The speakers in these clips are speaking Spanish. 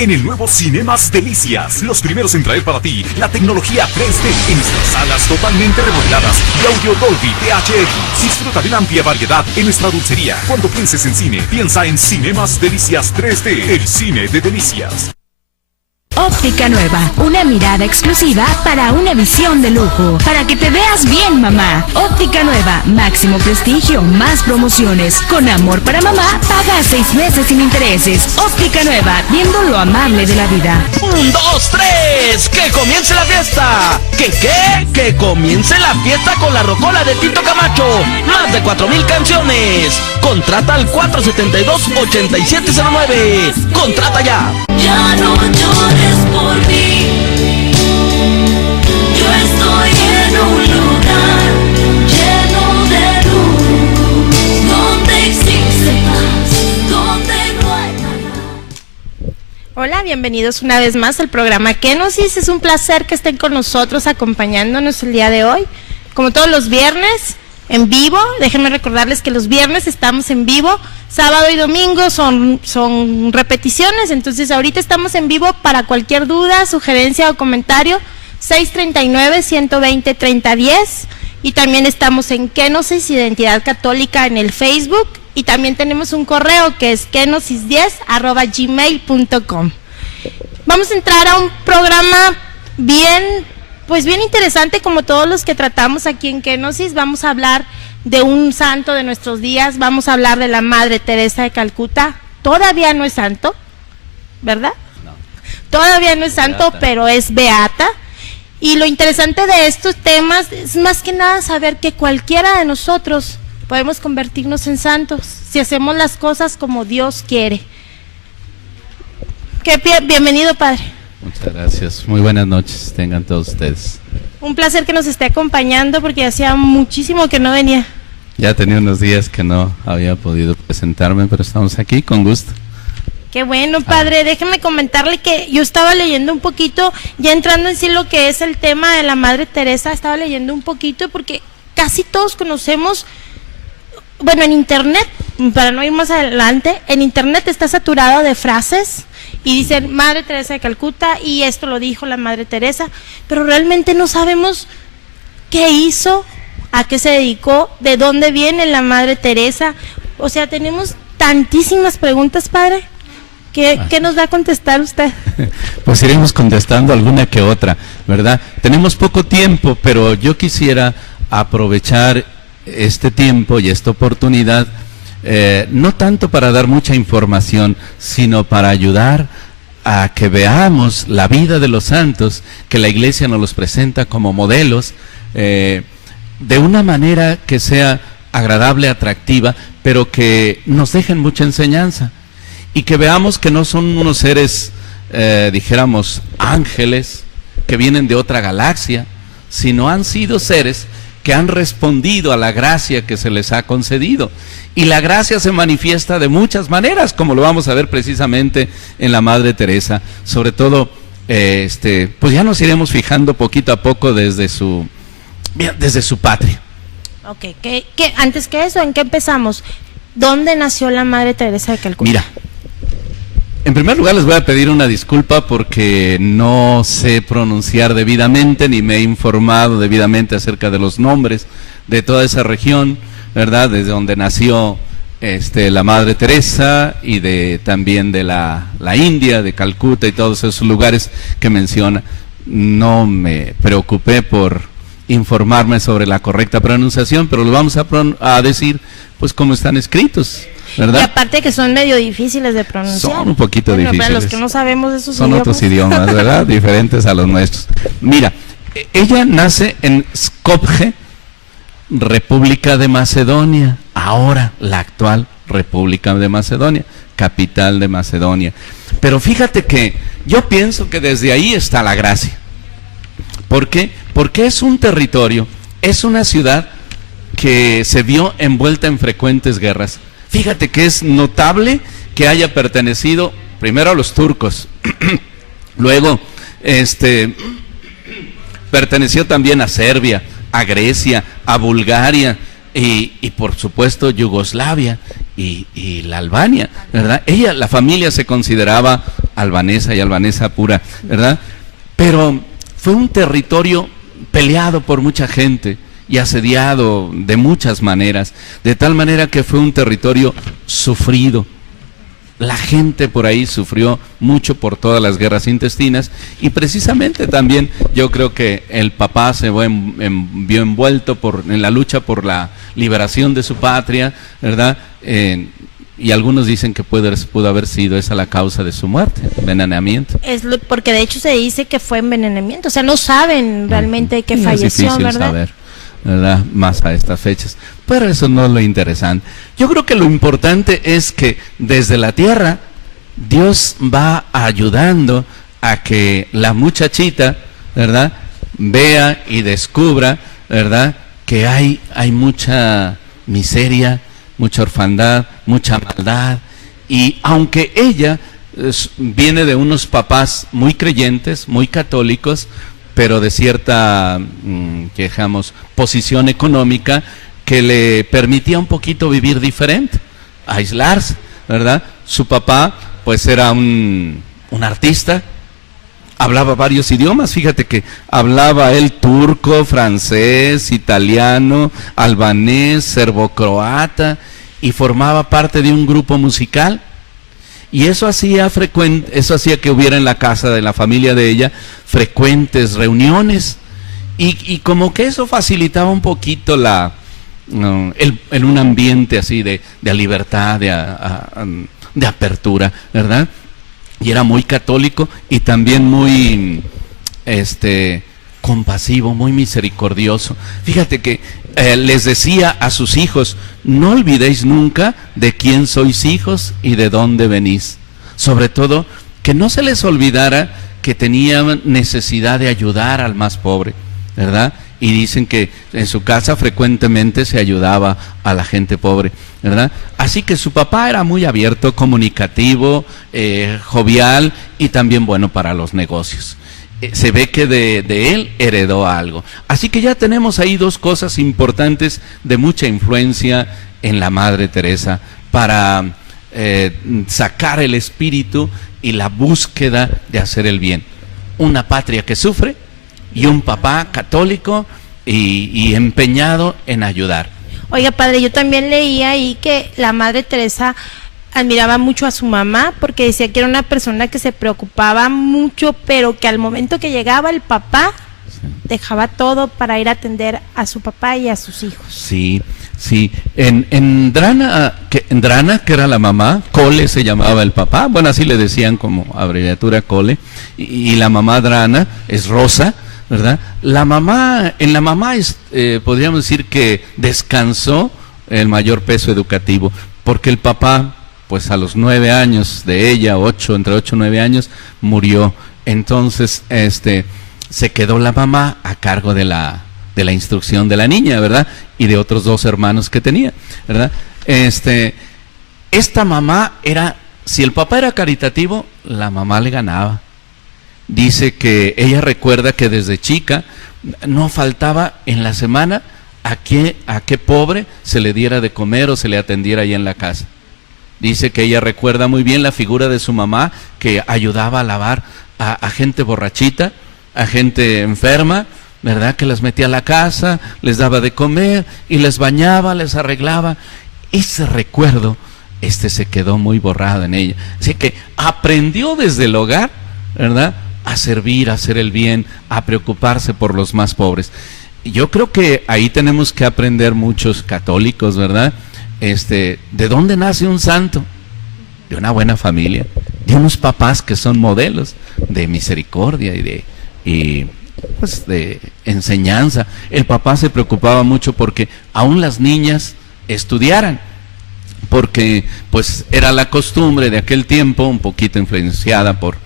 En el nuevo Cinemas Delicias, los primeros en traer para ti la tecnología 3D en nuestras salas totalmente remodeladas y audio Dolby THX. Disfruta de una amplia variedad en nuestra dulcería. Cuando pienses en cine, piensa en Cinemas Delicias 3D, el cine de delicias. Óptica Nueva, una mirada exclusiva para una visión de lujo, para que te veas bien, mamá. Óptica Nueva, máximo prestigio, más promociones. Con amor para mamá, paga 6 meses sin intereses. Óptica Nueva, viendo lo amable de la vida. 1, 2, 3, ¡que comience la fiesta! Que comience la fiesta con la rocola de Tito Camacho. Más de 4,000 canciones. Contrata al 472-8709. Contrata ya. Ya no llores por mí. Yo estoy en un lugar lleno de luz, donde existe paz, donde no hay nada. Hola, bienvenidos una vez más al programa Kenosis. Es un placer que estén con nosotros acompañándonos el día de hoy. Como todos los viernes, en vivo. Déjenme recordarles que los viernes estamos en vivo, sábado y domingo son repeticiones, entonces ahorita estamos en vivo. Para cualquier duda, sugerencia o comentario, 639-120-3010, y también estamos en Kenosis Identidad Católica en el Facebook, y también tenemos un correo que es kenosis10@gmail.com. Vamos a entrar a un programa bien interesante, como todos los que tratamos aquí en Kenosis. Vamos a hablar de un santo de nuestros días, vamos a hablar de la Madre Teresa de Calcuta. Todavía no es santo, ¿verdad? No. Todavía no es santo, beata. Pero es beata. Y lo interesante de estos temas es más que nada saber que cualquiera de nosotros podemos convertirnos en santos si hacemos las cosas como Dios quiere. Bienvenido, Padre. Muchas gracias, muy buenas noches, tengan todos ustedes. Un placer que nos esté acompañando porque hacía muchísimo que no venía. Ya tenía unos días que no había podido presentarme, pero estamos aquí con gusto. Qué bueno, Padre. Déjeme comentarle que yo estaba leyendo un poquito, ya entrando en sí lo que es el tema de la Madre Teresa, estaba leyendo un poquito porque casi todos conocemos, bueno, en internet, para no ir más adelante, en internet está saturado de frases y dicen Madre Teresa de Calcuta y esto lo dijo la Madre Teresa, pero realmente no sabemos qué hizo, a qué se dedicó, de dónde viene la Madre Teresa. O sea, tenemos tantísimas preguntas, Padre. ¿Qué nos va a contestar usted? Pues iremos contestando alguna que otra, ¿verdad? Tenemos poco tiempo, pero yo quisiera aprovechar este tiempo y esta oportunidad, no tanto para dar mucha información, sino para ayudar a que veamos la vida de los santos, que la Iglesia nos los presenta como modelos, de una manera que sea agradable, atractiva, pero que nos dejen mucha enseñanza, y que veamos que no son unos seres, dijéramos, ángeles, que vienen de otra galaxia, sino han sido seres que han respondido a la gracia que se les ha concedido. Y la gracia se manifiesta de muchas maneras, como lo vamos a ver precisamente en la Madre Teresa. Sobre todo, pues ya nos iremos fijando poquito a poco desde su patria. Ok, antes que eso, ¿en qué empezamos? ¿Dónde nació la Madre Teresa de Calcuta? Mira, en primer lugar les voy a pedir una disculpa porque no sé pronunciar debidamente, ni me he informado debidamente acerca de los nombres de toda esa región, ¿verdad? Desde donde nació la Madre Teresa y también de la India, de Calcuta y todos esos lugares que menciona. No me preocupé por informarme sobre la correcta pronunciación, pero lo vamos a decir pues como están escritos, ¿verdad? Y aparte que son medio difíciles de pronunciar. Son un poquito difíciles. Para los que no sabemos esos son idiomas. Otros idiomas, ¿verdad? Diferentes a los nuestros. Mira, ella nace en Skopje, República de Macedonia, ahora la actual República de Macedonia, capital de Macedonia. Pero fíjate que yo pienso que desde ahí está la gracia. ¿Por qué? Porque es un territorio, es una ciudad que se vio envuelta en frecuentes guerras. Fíjate que es notable que haya pertenecido primero a los turcos, luego perteneció también a Serbia, a Grecia, a Bulgaria y por supuesto Yugoslavia, y la Albania, ¿verdad? La familia se consideraba albanesa y albanesa pura, ¿verdad? Pero fue un territorio peleado por mucha gente y asediado de muchas maneras, de tal manera que fue un territorio sufrido. La gente por ahí sufrió mucho por todas las guerras intestinas y precisamente también yo creo que el papá se vio envuelto en la lucha por la liberación de su patria, ¿verdad? Y algunos dicen que pudo haber sido esa la causa de su muerte, envenenamiento. Porque de hecho se dice que fue envenenamiento, o sea, no saben realmente que Sí, falleció, es difícil ¿verdad? saber, ¿verdad? Más a estas fechas. Pero eso no es lo interesante. Yo creo que lo importante es que desde la tierra Dios va ayudando a que la muchachita, ¿verdad?, vea y descubra, ¿verdad?, que hay mucha miseria, mucha orfandad, mucha maldad. Y aunque ella viene de unos papás muy creyentes, muy católicos, pero de cierta, digamos, posición económica que le permitía un poquito vivir diferente, aislarse, ¿verdad? Su papá, pues era un artista, hablaba varios idiomas, fíjate que hablaba él turco, francés, italiano, albanés, serbocroata, y formaba parte de un grupo musical. Y eso hacía que hubiera en la casa de la familia de ella frecuentes reuniones, y como que eso facilitaba un poquito en un ambiente así de libertad, de apertura, ¿verdad? Y era muy católico y también muy compasivo, muy misericordioso. Fíjate que les decía a sus hijos: no olvidéis nunca de quién sois hijos y de dónde venís. Sobre todo, que no se les olvidara que tenían necesidad de ayudar al más pobre, ¿verdad? Y dicen que en su casa frecuentemente se ayudaba a la gente pobre, ¿verdad? Así que su papá era muy abierto, comunicativo, jovial y también bueno para los negocios. Se ve que de él heredó algo. Así que ya tenemos ahí dos cosas importantes de mucha influencia en la Madre Teresa para sacar el espíritu y la búsqueda de hacer el bien. Una patria que sufre y un papá católico y empeñado en ayudar. Oiga, padre, yo también leía ahí que la Madre Teresa admiraba mucho a su mamá porque decía que era una persona que se preocupaba mucho, pero que al momento que llegaba el papá, dejaba todo para ir a atender a su papá y a sus hijos. Sí, sí. En Drana, que era la mamá, Cole se llamaba el papá, bueno, así le decían como abreviatura Cole, y la mamá Drana es Rosa, ¿verdad? En la mamá podríamos decir que descansó el mayor peso educativo, porque el papá, pues a los 9 años de ella, entre 8 y 9 años, murió. Entonces, se quedó la mamá a cargo de la instrucción de la niña, ¿verdad? Y de otros 2 hermanos que tenía, ¿verdad? Esta mamá si el papá era caritativo, la mamá le ganaba. Dice que ella recuerda que desde chica no faltaba en la semana a qué pobre se le diera de comer o se le atendiera ahí en la casa. Dice que ella recuerda muy bien la figura de su mamá, que ayudaba a lavar a gente borrachita, a gente enferma, ¿verdad? Que las metía a la casa, les daba de comer y les bañaba, les arreglaba. Ese recuerdo, se quedó muy borrado en ella. Así que aprendió desde el hogar, ¿verdad?, a servir, a hacer el bien, a preocuparse por los más pobres. Yo creo que ahí tenemos que aprender muchos católicos, ¿verdad? ¿De dónde nace un santo? De una buena familia, de unos papás que son modelos de misericordia y de enseñanza. El papá se preocupaba mucho porque aún las niñas estudiaran, porque pues era la costumbre de aquel tiempo, un poquito influenciada por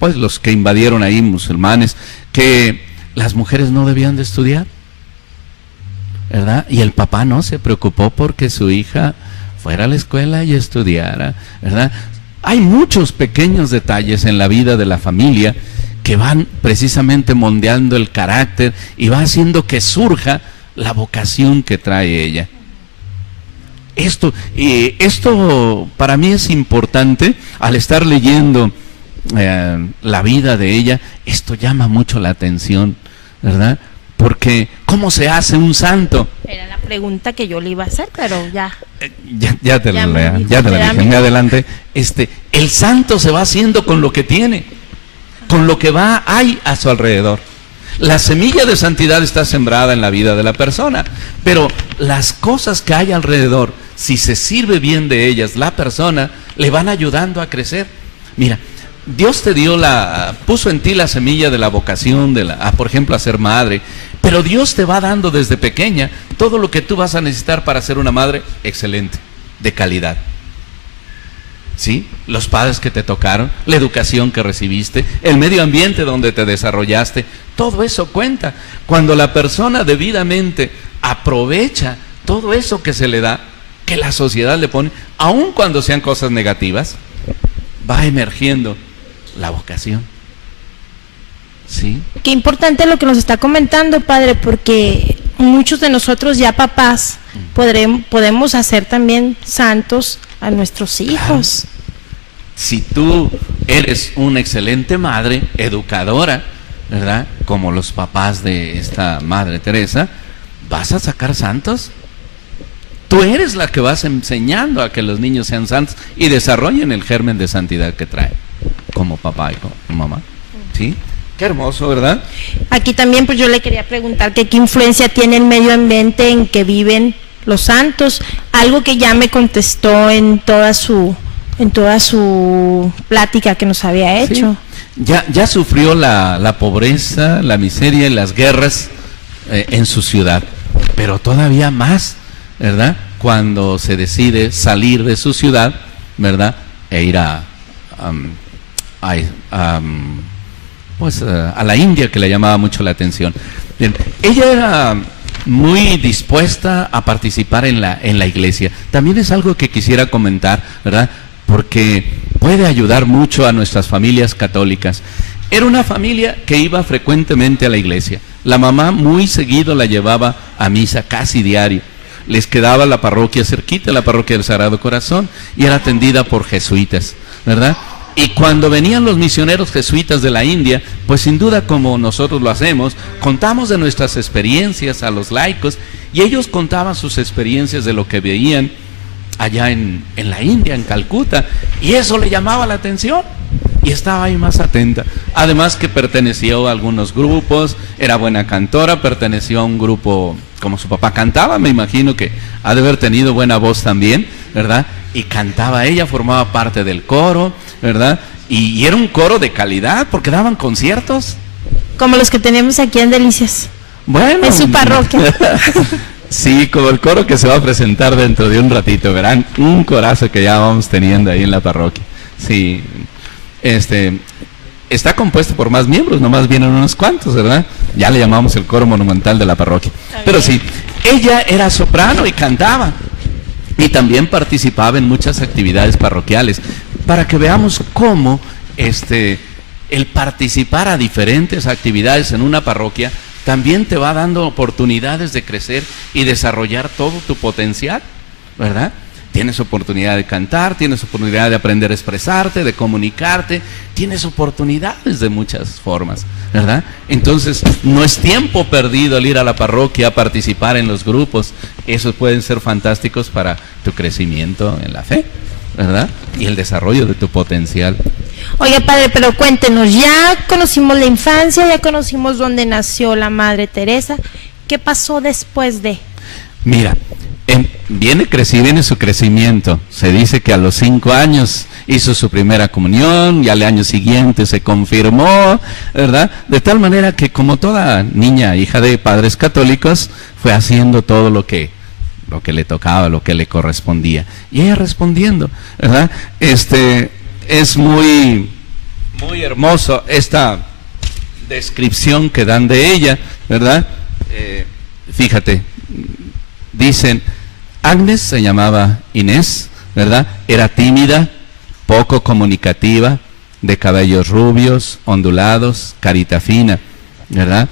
los que invadieron ahí, musulmanes, que las mujeres no debían de estudiar, ¿verdad? Y el papá no se preocupó porque su hija fuera a la escuela y estudiara, ¿verdad? Hay muchos pequeños detalles en la vida de la familia que van precisamente moldeando el carácter y va haciendo que surja la vocación que trae ella. Esto para mí es importante al estar leyendo la vida de ella. Esto llama mucho la atención, ¿verdad? Porque ¿cómo se hace un santo? Era la pregunta que yo le iba a hacer, pero ya. Ya te la dije, me adelante. El santo se va haciendo con lo que tiene, con lo que hay a su alrededor. La semilla de santidad está sembrada en la vida de la persona, pero las cosas que hay alrededor, si se sirve bien de ellas, la persona le van ayudando a crecer. Mira, Dios puso en ti la semilla de la vocación, por ejemplo, a ser madre, pero Dios te va dando desde pequeña todo lo que tú vas a necesitar para ser una madre excelente, de calidad. ¿Sí? Los padres que te tocaron, la educación que recibiste, el medio ambiente donde te desarrollaste, todo eso cuenta. Cuando la persona debidamente aprovecha todo eso que se le da, que la sociedad le pone, aun cuando sean cosas negativas, va emergiendo la vocación. ¿Sí? Qué importante lo que nos está comentando, padre, porque muchos de nosotros ya papás podemos hacer también santos a nuestros hijos. Claro. Si tú eres una excelente madre, educadora, ¿verdad? Como los papás de esta Madre Teresa, ¿vas a sacar santos? Tú eres la que vas enseñando a que los niños sean santos y desarrollen el germen de santidad que traen, como papá y como mamá. ¿Sí? Qué hermoso, ¿verdad? Aquí también pues yo le quería preguntar que qué influencia tiene el medio ambiente en que viven los santos, algo que ya me contestó en toda su plática que nos había hecho. Sí. Ya sufrió la pobreza, la miseria y las guerras en su ciudad, pero todavía más, ¿verdad? Cuando se decide salir de su ciudad, ¿verdad? E ir a la India, que le llamaba mucho la atención. Bien, ella era muy dispuesta a participar en la iglesia. También es algo que quisiera comentar, ¿verdad? Porque puede ayudar mucho a nuestras familias católicas. Era una familia que iba frecuentemente a la iglesia. La mamá muy seguido la llevaba a misa casi diario. Les quedaba la parroquia cerquita, la parroquia del Sagrado Corazón, y era atendida por jesuitas, ¿verdad? Y cuando venían los misioneros jesuitas de la India, pues sin duda, como nosotros lo hacemos, contamos de nuestras experiencias a los laicos, y ellos contaban sus experiencias de lo que veían allá en la India, en Calcuta, y eso le llamaba la atención, y estaba ahí más atenta. Además que perteneció a algunos grupos, era buena cantora, perteneció a un grupo, como su papá cantaba, me imagino que ha de haber tenido buena voz también, ¿verdad? Y cantaba ella, formaba parte del coro, ¿verdad? Y era un coro de calidad, porque daban conciertos. Como los que tenemos aquí en Delicias. Bueno. En su parroquia. Sí, como el coro que se va a presentar dentro de un ratito, verán, un corazo que ya vamos teniendo ahí en la parroquia. Sí, está compuesto por más miembros, nomás vienen unos cuantos, ¿verdad? Ya le llamamos el coro monumental de la parroquia. Pero sí, ella era soprano y cantaba. Y también participaba en muchas actividades parroquiales, para que veamos cómo el participar a diferentes actividades en una parroquia también te va dando oportunidades de crecer y desarrollar todo tu potencial, ¿verdad? Tienes oportunidad de cantar, tienes oportunidad de aprender a expresarte, de comunicarte, tienes oportunidades de muchas formas, ¿verdad? Entonces, no es tiempo perdido el ir a la parroquia a participar en los grupos. Esos pueden ser fantásticos para tu crecimiento en la fe, ¿verdad? Y el desarrollo de tu potencial. Oiga, padre, pero cuéntenos, ya conocimos la infancia, ya conocimos dónde nació la Madre Teresa. ¿Qué pasó después de? Mira, viene su crecimiento. Se dice que a los 5 años hizo su primera comunión y al año siguiente se confirmó, ¿verdad? De tal manera que, como toda niña, hija de padres católicos, fue haciendo todo lo que le tocaba, lo que le correspondía. Y ella respondiendo, ¿verdad? Es muy, muy hermoso esta descripción que dan de ella, ¿verdad? Fíjate, dicen, Agnes se llamaba Inés, ¿verdad? Era tímida, poco comunicativa, de cabellos rubios, ondulados, carita fina, ¿verdad?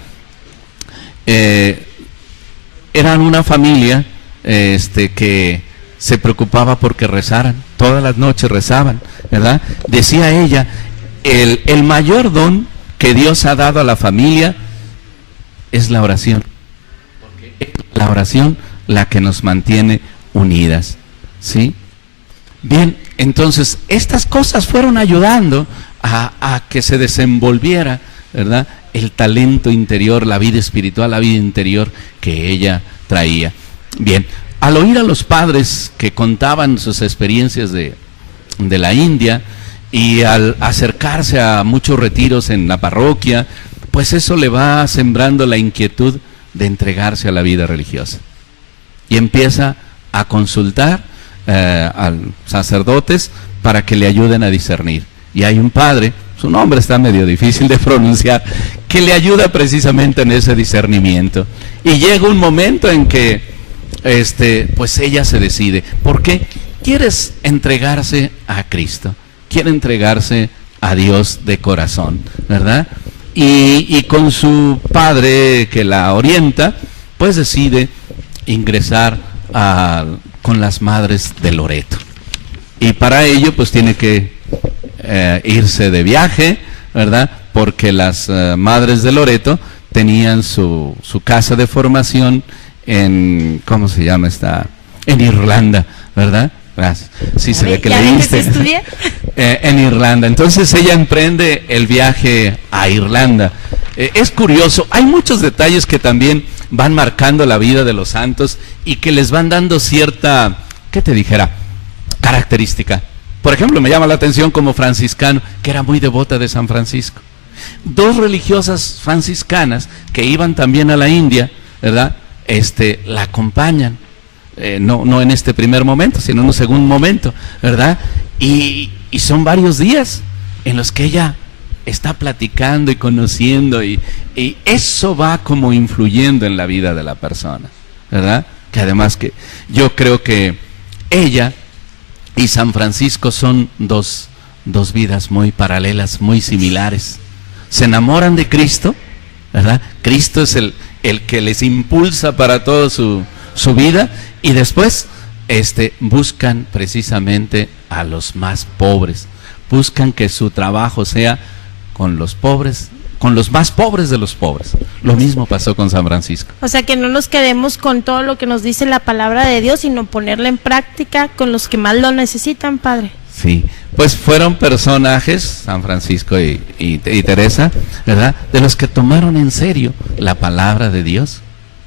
Eran una familia que se preocupaba porque rezaran, todas las noches rezaban, ¿verdad? Decía ella, el mayor don que Dios ha dado a la familia es la oración. Porque es la oración la que nos mantiene unidas, ¿sí? Bien, entonces estas cosas fueron ayudando a que se desenvolviera, ¿verdad?, el talento interior, la vida espiritual, la vida interior que ella traía. Bien, al oír a los padres que contaban sus experiencias de la India y al acercarse a muchos retiros en la parroquia, pues eso le va sembrando la inquietud de entregarse a la vida religiosa. Y empieza a consultar a sacerdotes para que le ayuden a discernir. Y hay un padre, su nombre está medio difícil de pronunciar, que le ayuda precisamente en ese discernimiento. Y llega un momento en que pues ella se decide. ¿Por qué? Quieres entregarse a Cristo, quiere entregarse a Dios de corazón, ¿verdad? Y con su padre que la orienta, pues decide ingresar con las madres de Loreto. Y para ello pues tiene que irse de viaje, ¿verdad? Porque las madres de Loreto tenían su casa de formación en, ¿cómo se llama esta? En Irlanda, ¿verdad? Gracias. Sí, se ve que leíste. En Irlanda. Entonces ella emprende el viaje a Irlanda. Es curioso, hay muchos detalles que también van marcando la vida de los santos y que les van dando cierta, ¿qué te dijera?, característica. Por ejemplo, me llama la atención como franciscano, que era muy devota de San Francisco. Dos religiosas franciscanas que iban también a la India, ¿verdad?, la acompañan. No en este primer momento, sino en un segundo momento, ¿verdad? Y son varios días en los que ella está platicando y conociendo y eso va como influyendo en la vida de la persona, ¿verdad? Que además que yo creo que ella y San Francisco son dos vidas muy paralelas, muy similares. Se enamoran de Cristo, ¿verdad? Cristo es el que les impulsa para toda su vida, y después buscan precisamente a los más pobres, buscan que su trabajo sea con los pobres, con los más pobres de los pobres. Lo mismo pasó con San Francisco. O sea, que no nos quedemos con todo lo que nos dice la palabra de Dios, sino ponerla en práctica con los que más lo necesitan, Padre. Sí, pues fueron personajes, San Francisco y Teresa, ¿verdad?, de los que tomaron en serio la palabra de Dios,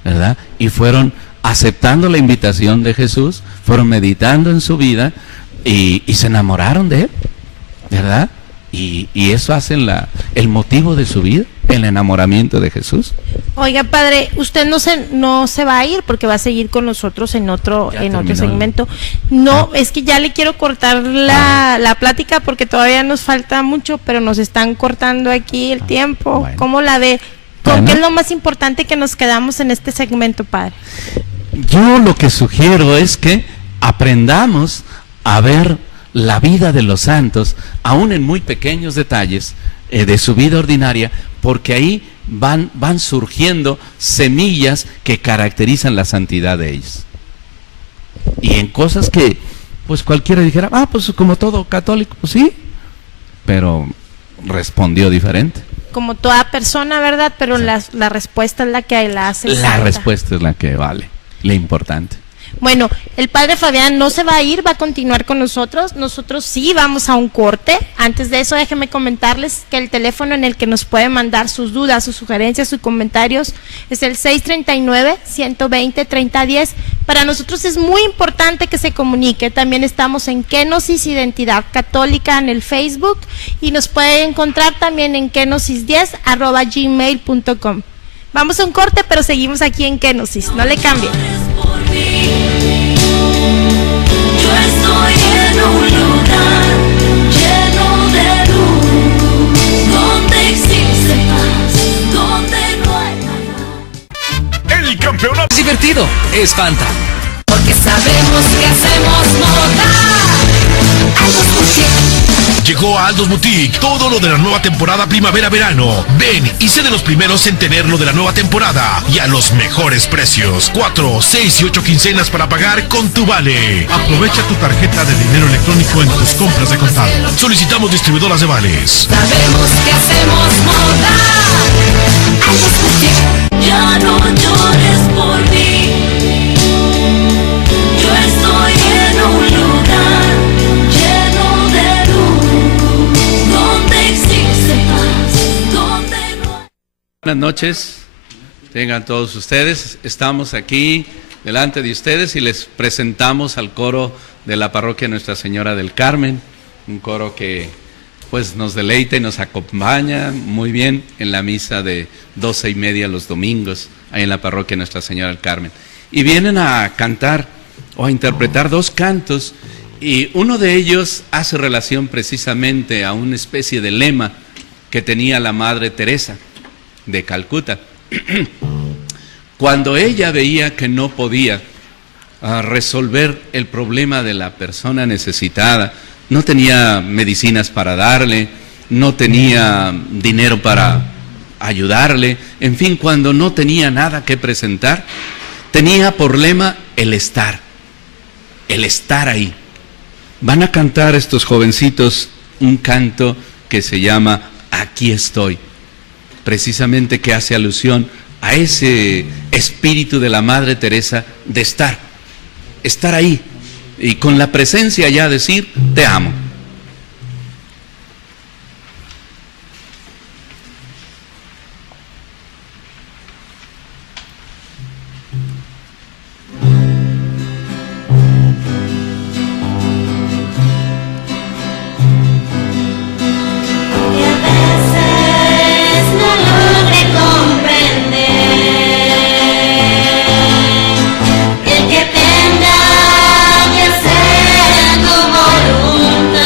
¿verdad? Y fueron aceptando la invitación de Jesús, fueron meditando en su vida y se enamoraron de Él, ¿verdad? Y eso hace el motivo de su vida, el enamoramiento de Jesús. Oiga, Padre, usted no se va a ir porque va a seguir con nosotros en otro segmento. No, es que ya le quiero cortar la plática porque todavía nos falta mucho, pero nos están cortando aquí el tiempo. Bueno. ¿Cómo la ve? ¿Con qué es lo más importante que nos quedamos en este segmento, Padre? Yo lo que sugiero es que aprendamos a ver la vida de los santos, aún en muy pequeños detalles de su vida ordinaria, porque ahí van surgiendo semillas que caracterizan la santidad de ellos. Y en cosas que, pues cualquiera dijera, pues como todo católico, pues sí, pero respondió diferente. Como toda persona, ¿verdad? Pero sí, la respuesta es la que la hace. La respuesta es la que vale, la importante. Bueno, el Padre Fabián no se va a ir, va a continuar con nosotros. Nosotros sí vamos a un corte. Antes de eso, déjenme comentarles que el teléfono en el que nos pueden mandar sus dudas, sus sugerencias, sus comentarios es el 639-120-3010. Para nosotros es muy importante que se comunique. También estamos en Kenosis Identidad Católica en el Facebook y nos pueden encontrar también en kenosis10@gmail.com. Vamos a un corte, pero seguimos aquí en Kenosis. No le cambien. Yo estoy en un lugar lleno de luz, donde existe paz, donde no hay nada. El campeonato Es divertido, es Fanta. Porque sabemos que hacemos moda algo especial. Llegó a Aldos Boutique todo lo de la nueva temporada primavera-verano. Ven y sé de los primeros en tener lo de la nueva temporada y a los mejores precios. 4, 6 y 8 quincenas para pagar con tu vale. Aprovecha tu tarjeta de dinero electrónico en tus compras de contado. Solicitamos distribuidoras de vales. Sabemos que hacemos moda. Aldos Boutique. Ya no llores por mí. Yo estoy en un lugar lleno de luz, donde existe paz, donde no. Buenas noches, tengan todos ustedes. Estamos aquí delante de ustedes y les presentamos al coro de la parroquia Nuestra Señora del Carmen, un coro que pues nos deleita y nos acompaña muy bien en la misa de 12:30 los domingos, ahí en la parroquia Nuestra Señora del Carmen. Y vienen a cantar o a interpretar dos cantos, y uno de ellos hace relación precisamente a una especie de lema que tenía la Madre Teresa de Calcuta. Cuando ella veía que no podía resolver el problema de la persona necesitada, no tenía medicinas para darle, no tenía dinero para ayudarle, en fin, cuando no tenía nada que presentar, tenía por lema el estar ahí. Van a cantar estos jovencitos un canto que se llama Aquí estoy, precisamente que hace alusión a ese espíritu de la Madre Teresa de estar ahí, y con la presencia ya decir, te amo. El que tenga que hacer tu voluntad.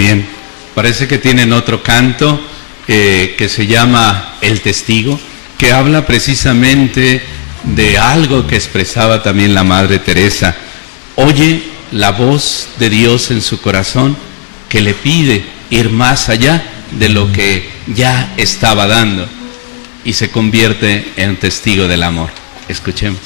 bien. Parece que tienen otro canto que se llama El Testigo, que habla precisamente de algo que expresaba también la Madre Teresa. Oye la voz de Dios en su corazón que le pide ir más allá de lo que ya estaba dando y se convierte en testigo del amor. Escuchemos.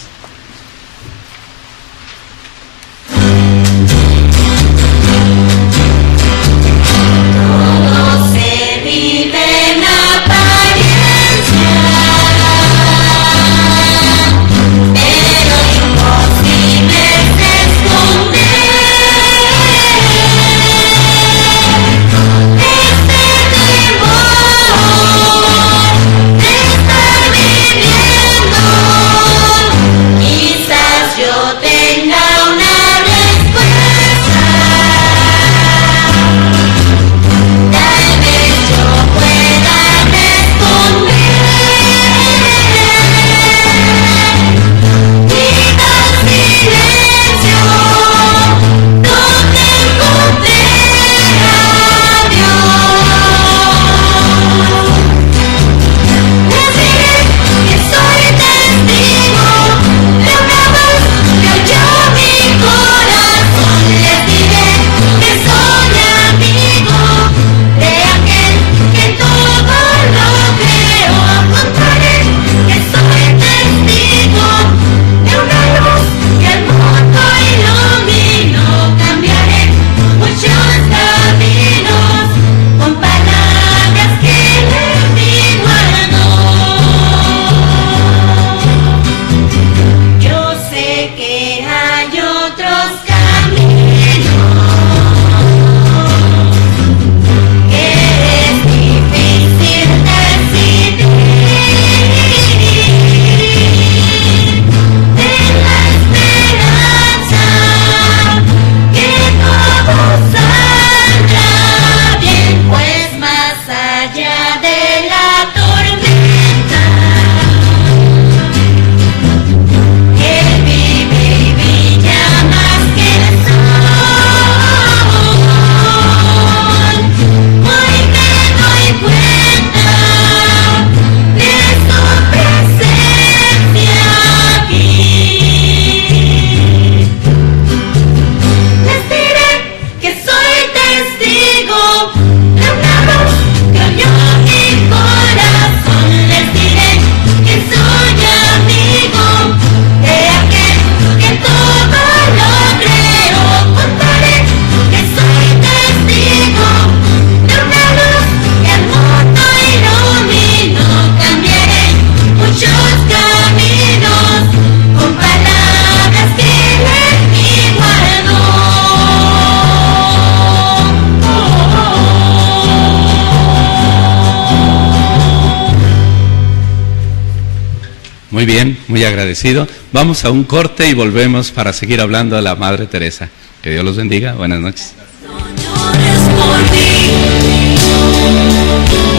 Muy bien, muy agradecido. Vamos a un corte y volvemos para seguir hablando de la Madre Teresa. Que Dios los bendiga. Buenas noches. Llores por mí.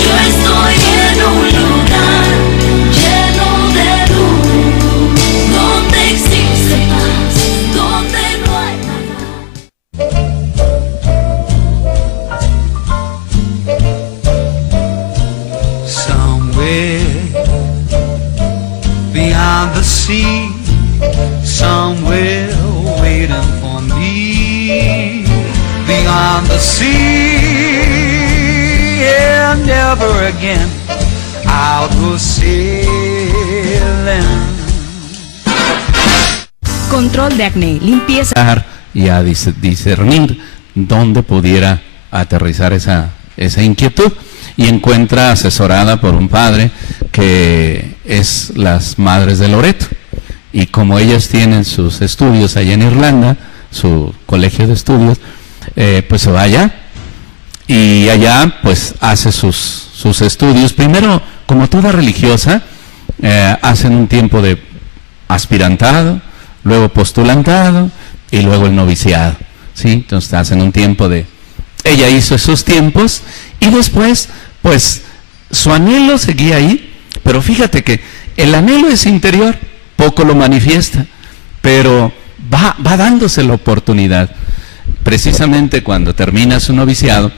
Yo estoy en un lugar lleno de luz, donde existe paz, donde no hay nada. Somewhere beyond the sea, somewhere waiting for me. Beyond the sea, and never again I'll go sailing. Control de acné, limpieza. Y a discernir dónde pudiera aterrizar esa inquietud. Y encuentra asesorada por un padre que es las Madres de Loreto. Y como ellas tienen sus estudios allá en Irlanda, su colegio de estudios, pues se va allá. Y allá pues hace sus estudios. Primero, como toda religiosa, hacen un tiempo de aspirantado, luego postulantado y luego el noviciado. ¿Sí? Entonces hacen un tiempo de... Ella hizo esos tiempos y después, pues, su anhelo seguía ahí, pero fíjate que el anhelo es interior, poco lo manifiesta, pero va dándose la oportunidad. Precisamente cuando termina su noviciado,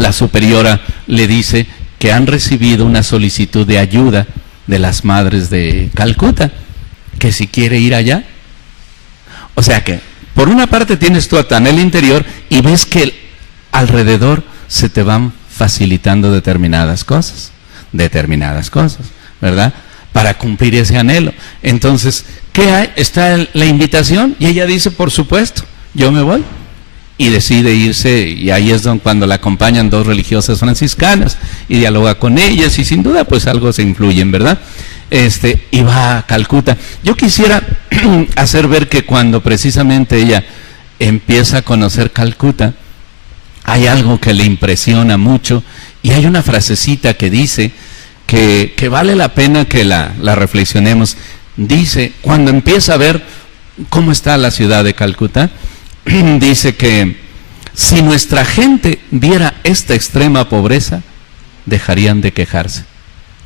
la superiora le dice que han recibido una solicitud de ayuda de las madres de Calcuta, que si quiere ir allá. O sea que, por una parte tienes tú a Tanel interior y ves que alrededor se te van facilitando determinadas cosas, ¿verdad? Para cumplir ese anhelo. Entonces, ¿qué hay? Está la invitación y ella dice, por supuesto, yo me voy. Y decide irse, y ahí es cuando la acompañan 2 religiosas franciscanas y dialoga con ellas y sin duda pues algo se influyen, ¿verdad? Y va a Calcuta. Yo quisiera hacer ver que cuando precisamente ella empieza a conocer Calcuta, hay algo que le impresiona mucho y hay una frasecita que dice que vale la pena que la reflexionemos. Dice, cuando empieza a ver cómo está la ciudad de Calcuta, dice que si nuestra gente viera esta extrema pobreza, dejarían de quejarse.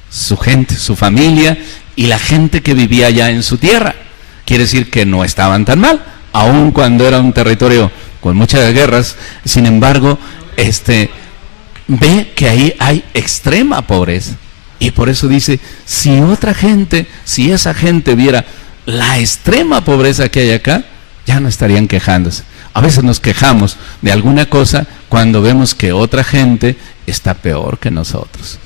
Su gente, su familia y la gente que vivía allá en su tierra. Quiere decir que no estaban tan mal, aun cuando era un territorio con muchas guerras. Sin embargo, ve que ahí hay extrema pobreza. Y por eso dice, si esa gente viera la extrema pobreza que hay acá, ya no estarían quejándose. A veces nos quejamos de alguna cosa cuando vemos que otra gente está peor que nosotros.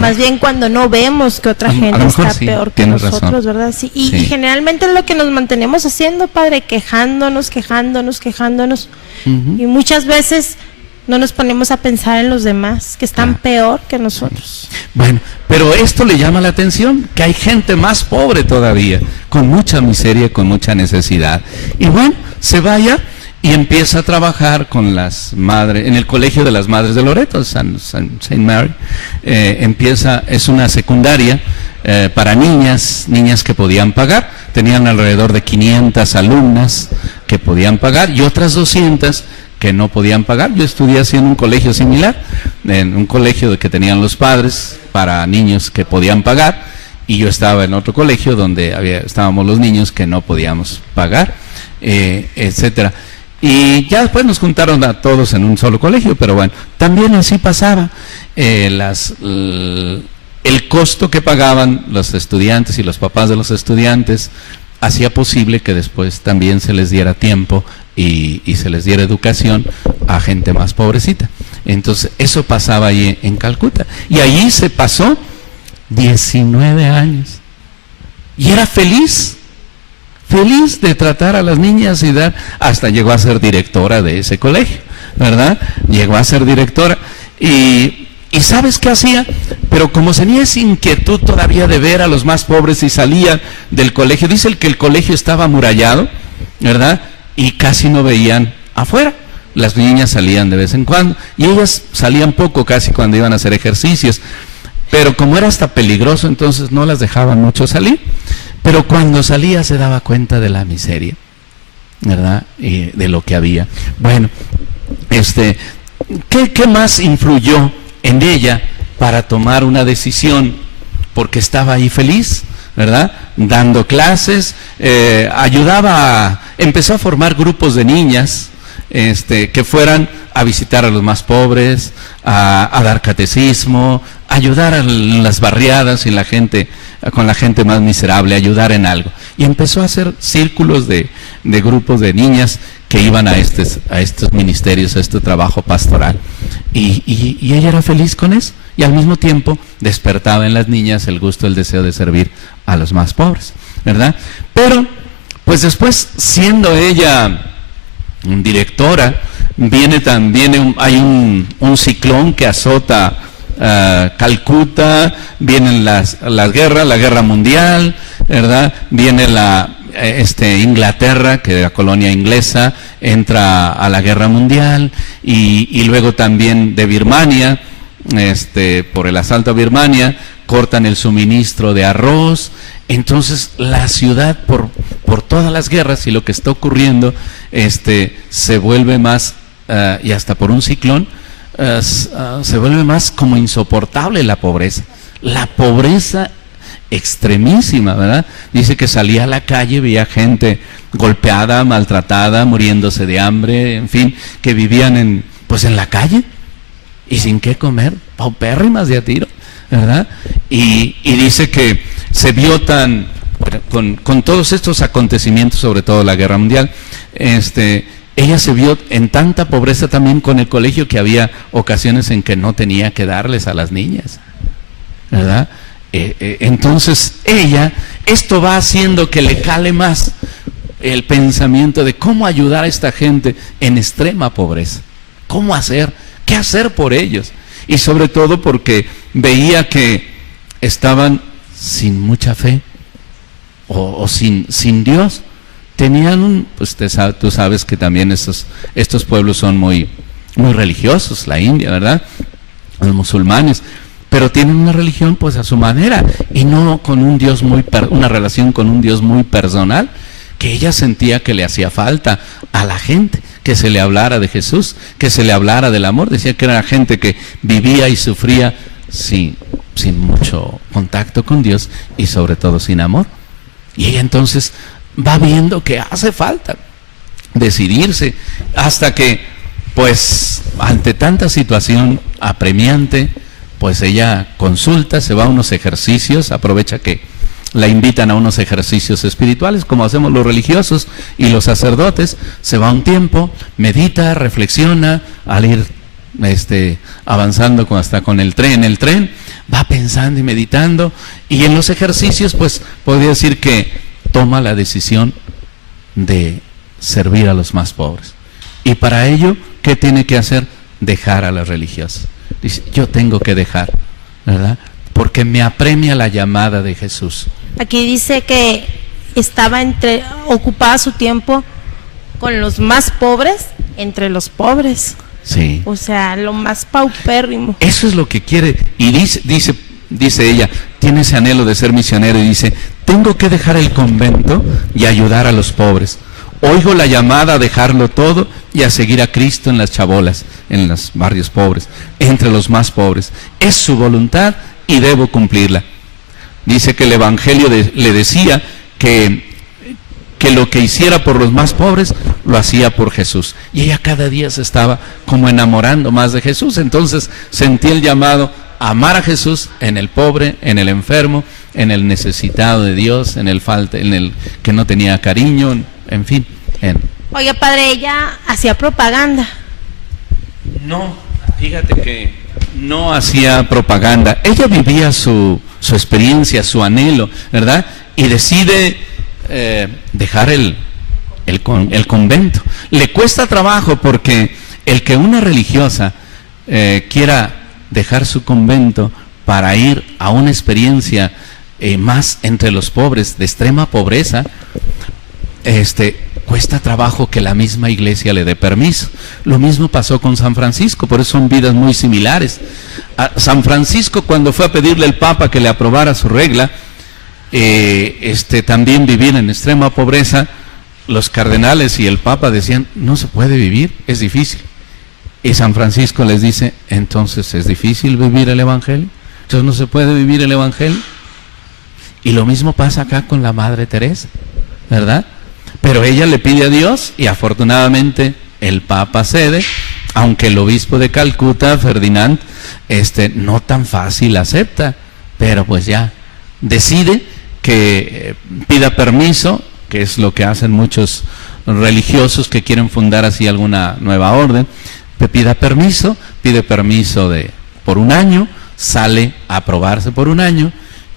Más bien cuando no vemos que otra gente está peor que nosotros, razón. ¿Verdad? Sí. Y generalmente es lo que nos mantenemos haciendo, padre, quejándonos. Y muchas veces no nos ponemos a pensar en los demás, que están peor que nosotros. Bueno, pero esto le llama la atención, que hay gente más pobre todavía, con mucha miseria, con mucha necesidad. Y bueno, se vaya y empieza a trabajar con las madres, en el colegio de las madres de Loreto, St. Mary. Es una secundaria para niñas que podían pagar. Tenían alrededor de 500 alumnas que podían pagar y otras 200 que no podían pagar. Yo estudié así en un colegio similar, en un colegio que tenían los padres para niños que podían pagar, y yo estaba en otro colegio donde estábamos los niños que no podíamos pagar, etcétera. Y ya después nos juntaron a todos en un solo colegio, pero bueno, también así pasaba. El costo que pagaban los estudiantes y los papás de los estudiantes hacía posible que después también se les diera tiempo y se les diera educación a gente más pobrecita. Entonces eso pasaba ahí en Calcuta, y allí se pasó 19 años y era feliz de tratar a las niñas y hasta llegó a ser directora de ese colegio, ¿verdad? Llegó a ser directora y ¿sabes qué hacía? Pero como tenía esa inquietud todavía de ver a los más pobres y salía del colegio, dice que el colegio estaba amurallado, ¿verdad? Y casi no veían afuera. Las niñas salían de vez en cuando y ellas salían poco, casi cuando iban a hacer ejercicios. Pero como era hasta peligroso, entonces no las dejaban mucho salir. Pero cuando salía se daba cuenta de la miseria, ¿verdad? Y de lo que había. Bueno, ¿qué más influyó en ella para tomar una decisión? Porque estaba ahí feliz, ¿verdad? Dando clases, empezó a formar grupos de niñas que fueran a visitar a los más pobres, a dar catecismo, ayudar a las barriadas y con la gente más miserable, ayudar en algo. Y empezó a hacer círculos de grupos de niñas que iban a estos ministerios, a este trabajo pastoral. Y ella era feliz con eso. Y al mismo tiempo despertaba en las niñas el gusto, el deseo de servir a los más pobres, ¿verdad? Pero, pues después, siendo ella directora, hay un ciclón que azota Calcuta, vienen las guerras, la guerra mundial, ¿verdad? Viene Inglaterra, que era colonia inglesa, entra a la guerra mundial, y luego también de Birmania, por el asalto a Birmania, cortan el suministro de arroz. Entonces la ciudad, por todas las guerras y lo que está ocurriendo, se vuelve más, y hasta por un ciclón, se vuelve más como insoportable la pobreza extremísima, ¿verdad? Dice que salía a la calle, veía gente golpeada, maltratada, muriéndose de hambre, en fin, que vivían en la calle. y sin qué comer, paupérrimas de a tiro, ¿verdad? Y dice que se vio con todos estos acontecimientos, sobre todo la guerra mundial, ella se vio en tanta pobreza también con el colegio que había ocasiones en que no tenía que darles a las niñas, ¿verdad? Entonces esto va haciendo que le cale más el pensamiento de cómo ayudar a esta gente en extrema pobreza, cómo hacer, qué hacer por ellos, y sobre todo porque veía que estaban sin mucha fe o sin Dios. Tenían pues tú sabes que también estos pueblos son muy, muy religiosos, la India, ¿verdad? Los musulmanes, pero tienen una religión pues a su manera y no con un Dios una relación con un Dios muy personal, que ella sentía que le hacía falta a la gente, que se le hablara de Jesús, que se le hablara del amor. Decía que era gente que vivía y sufría sin mucho contacto con Dios y sobre todo sin amor. Y ella entonces va viendo que hace falta decidirse, hasta que pues ante tanta situación apremiante, pues ella consulta, se va a unos ejercicios, aprovecha que la invitan a unos ejercicios espirituales como hacemos los religiosos y los sacerdotes, se va un tiempo, medita, reflexiona, al ir avanzando hasta con el tren va pensando y meditando, y en los ejercicios pues podría decir que toma la decisión de servir a los más pobres. Y para ello, ¿qué tiene que hacer? Dejar a las religiosas. Dice, yo tengo que dejar, ¿verdad? Porque me apremia la llamada de Jesús. Aquí dice que ocupaba su tiempo con los más pobres, entre los pobres. Sí. O sea, lo más paupérrimo. Eso es lo que quiere. Y dice ella, tiene ese anhelo de ser misionero, y dice, tengo que dejar el convento y ayudar a los pobres. Oigo la llamada a dejarlo todo y a seguir a Cristo en las chabolas, en los barrios pobres, entre los más pobres. Es su voluntad y debo cumplirla. Dice que el Evangelio le decía que lo que hiciera por los más pobres, lo hacía por Jesús. Y ella cada día se estaba como enamorando más de Jesús. Entonces sentí el llamado a amar a Jesús en el pobre, en el enfermo, en el necesitado de Dios, en el que no tenía cariño, en fin. Oiga, padre, ella hacía propaganda. No, fíjate que no hacía propaganda. Ella vivía su experiencia, su anhelo, ¿verdad? Y decide dejar el convento. Le cuesta trabajo, porque el que una religiosa quiera dejar su convento para ir a una experiencia más entre los pobres, de extrema pobreza, cuesta trabajo que la misma iglesia le dé permiso. Lo mismo pasó con San Francisco, por eso son vidas muy similares. San Francisco, cuando fue a pedirle al Papa que le aprobara su regla, también vivir en extrema pobreza, los cardenales y el Papa decían, no se puede vivir, es difícil. Y San Francisco les dice, entonces es difícil vivir el Evangelio, entonces no se puede vivir el Evangelio. Y lo mismo pasa acá con la Madre Teresa, ¿verdad? Pero ella le pide a Dios, y afortunadamente el Papa cede, aunque el obispo de Calcuta, Ferdinand, no tan fácil acepta, pero pues ya decide que pida permiso, que es lo que hacen muchos religiosos que quieren fundar así alguna nueva orden. Pide permiso por un año, sale a aprobarse por un año,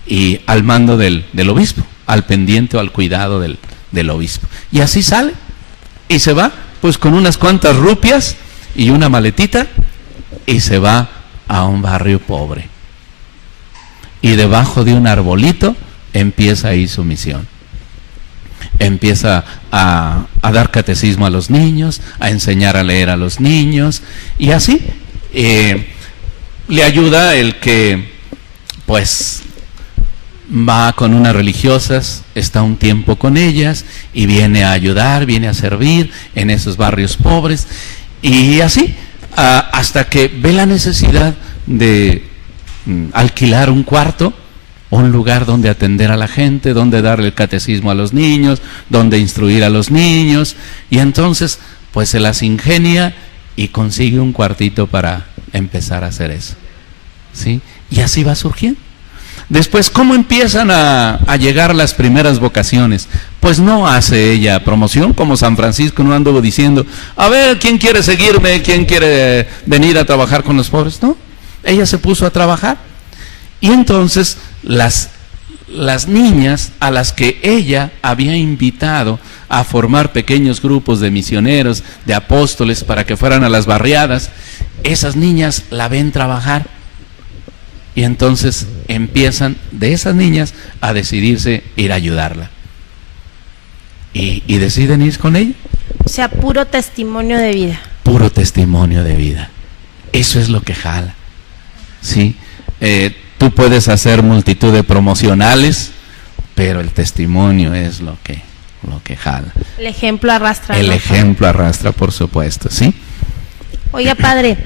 y al mando del obispo, al pendiente o al cuidado del obispo. Y así sale, y se va pues con unas cuantas rupias y una maletita, y se va a un barrio pobre. Y debajo de un arbolito empieza ahí su misión. Empieza a dar catecismo a los niños, a enseñar a leer a los niños, y así le ayuda el que pues va con unas religiosas, está un tiempo con ellas y viene a ayudar, viene a servir en esos barrios pobres, y así hasta que ve la necesidad de alquilar un cuarto, un lugar donde atender a la gente, donde darle el catecismo a los niños, donde instruir a los niños, y entonces pues se las ingenia y consigue un cuartito para empezar a hacer eso, ¿sí? Y así va surgiendo. Después, ¿cómo empiezan a llegar las primeras vocaciones? Pues no hace ella promoción como San Francisco, no anduvo diciendo, a ver, ¿quién quiere seguirme? ¿Quién quiere venir a trabajar con los pobres? No, ella se puso a trabajar. Y entonces las niñas a las que ella había invitado a formar pequeños grupos de misioneros, de apóstoles, para que fueran a las barriadas, esas niñas la ven trabajar. Y entonces empiezan de esas niñas a decidirse ir a ayudarla. Y deciden ir con ella. O sea, puro testimonio de vida. Puro testimonio de vida. Eso es lo que jala. ¿Sí? Tú puedes hacer multitud de promocionales, pero el testimonio es lo que jala. El ejemplo arrastra. El ejemplo arrastra, por supuesto, ¿sí? Oiga, padre,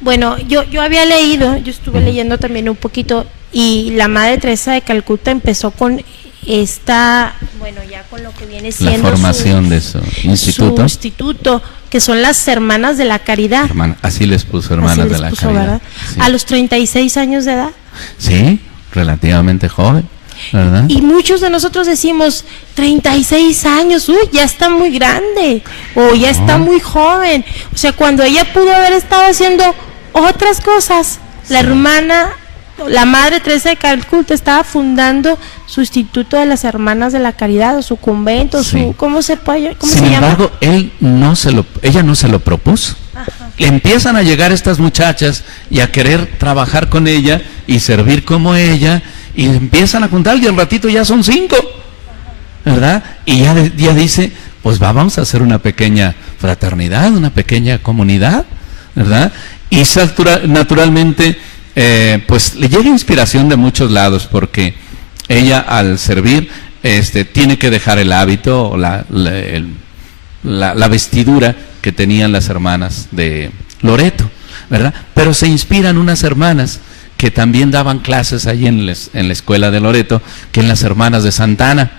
bueno, yo había leído, yo estuve leyendo también un poquito, y la Madre Teresa de Calcuta empezó con esta, bueno, ya con lo que viene siendo la formación de su instituto. Su instituto, que son las Hermanas de la Caridad. Así les puso Hermanas de la Caridad. ¿Verdad? Sí. A los 36 años de edad. Sí, relativamente joven, ¿verdad? Y muchos de nosotros decimos, 36 años, uy, ya está muy grande, o ya está muy joven. O sea, cuando ella pudo haber estado haciendo otras cosas, la hermana, la Madre Teresa de Calcuta estaba fundando su instituto de las Hermanas de la Caridad, o su convento, su, ¿cómo se llama? Sin embargo, ella no se lo propuso. Ajá. Empiezan a llegar estas muchachas y a querer trabajar con ella y servir como ella, y empiezan a juntar, y al ratito ya son 5, ¿verdad? Y ya dice, pues vamos a hacer una pequeña fraternidad, una pequeña comunidad, ¿verdad? Y naturalmente, pues le llega inspiración de muchos lados, porque ella al servir tiene que dejar el hábito o la vestidura que tenían las hermanas de Loreto, ¿verdad? Pero se inspiran unas hermanas que también daban clases allí en la escuela de Loreto, que en las hermanas de Santana,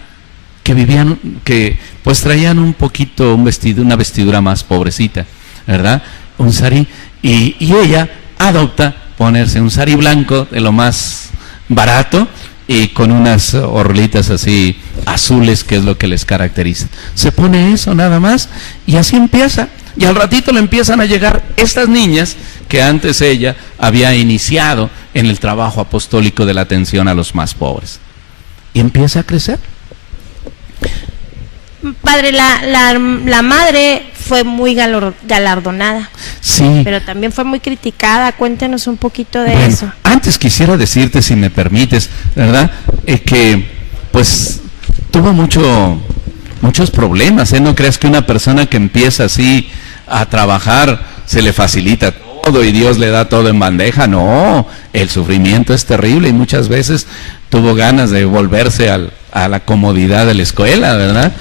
que pues traían un poquito una vestidura más pobrecita, ¿verdad? Un sarí, y ella adopta ponerse un sarí blanco de lo más barato, y con unas orlitas así azules, que es lo que les caracteriza. Se pone eso nada más, y así empieza. Y al ratito le empiezan a llegar estas niñas que antes ella había iniciado en el trabajo apostólico de la atención a los más pobres. Y empieza a crecer. Padre, la madre fue muy galardonada. Sí. Pero también fue muy criticada. Cuéntenos un poquito de eso. Antes quisiera decirte, si me permites, ¿verdad? Que pues tuvo muchos problemas, ¿eh? No creas que una persona que empieza así a trabajar se le facilita todo y Dios le da todo en bandeja. No, el sufrimiento es terrible, y muchas veces tuvo ganas de volverse a la comodidad de la escuela, ¿verdad?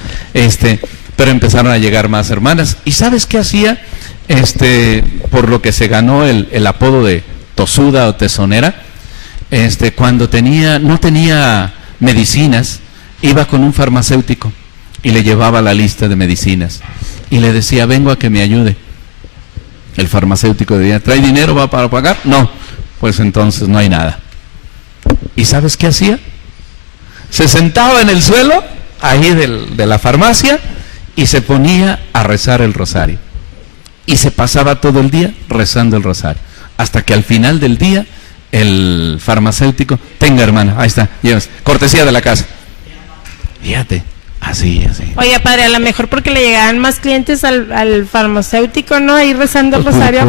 Pero empezaron a llegar más hermanas. ¿Y sabes qué hacía? Por lo que se ganó el apodo de tosuda o tesonera, cuando no tenía medicinas, iba con un farmacéutico y le llevaba la lista de medicinas y le decía, vengo a que me ayude. El farmacéutico decía, ¿trae dinero para pagar? No, pues entonces no hay nada. ¿Y sabes qué hacía? Se sentaba en el suelo ahí de la farmacia y se ponía a rezar el rosario, y se pasaba todo el día rezando el rosario, hasta que al final del día el farmacéutico, tenga hermana, ahí está, llévese, cortesía de la casa. Fíjate, así. Oye, padre, a lo mejor porque le llegaban más clientes al farmacéutico, ¿no? Ahí rezando el rosario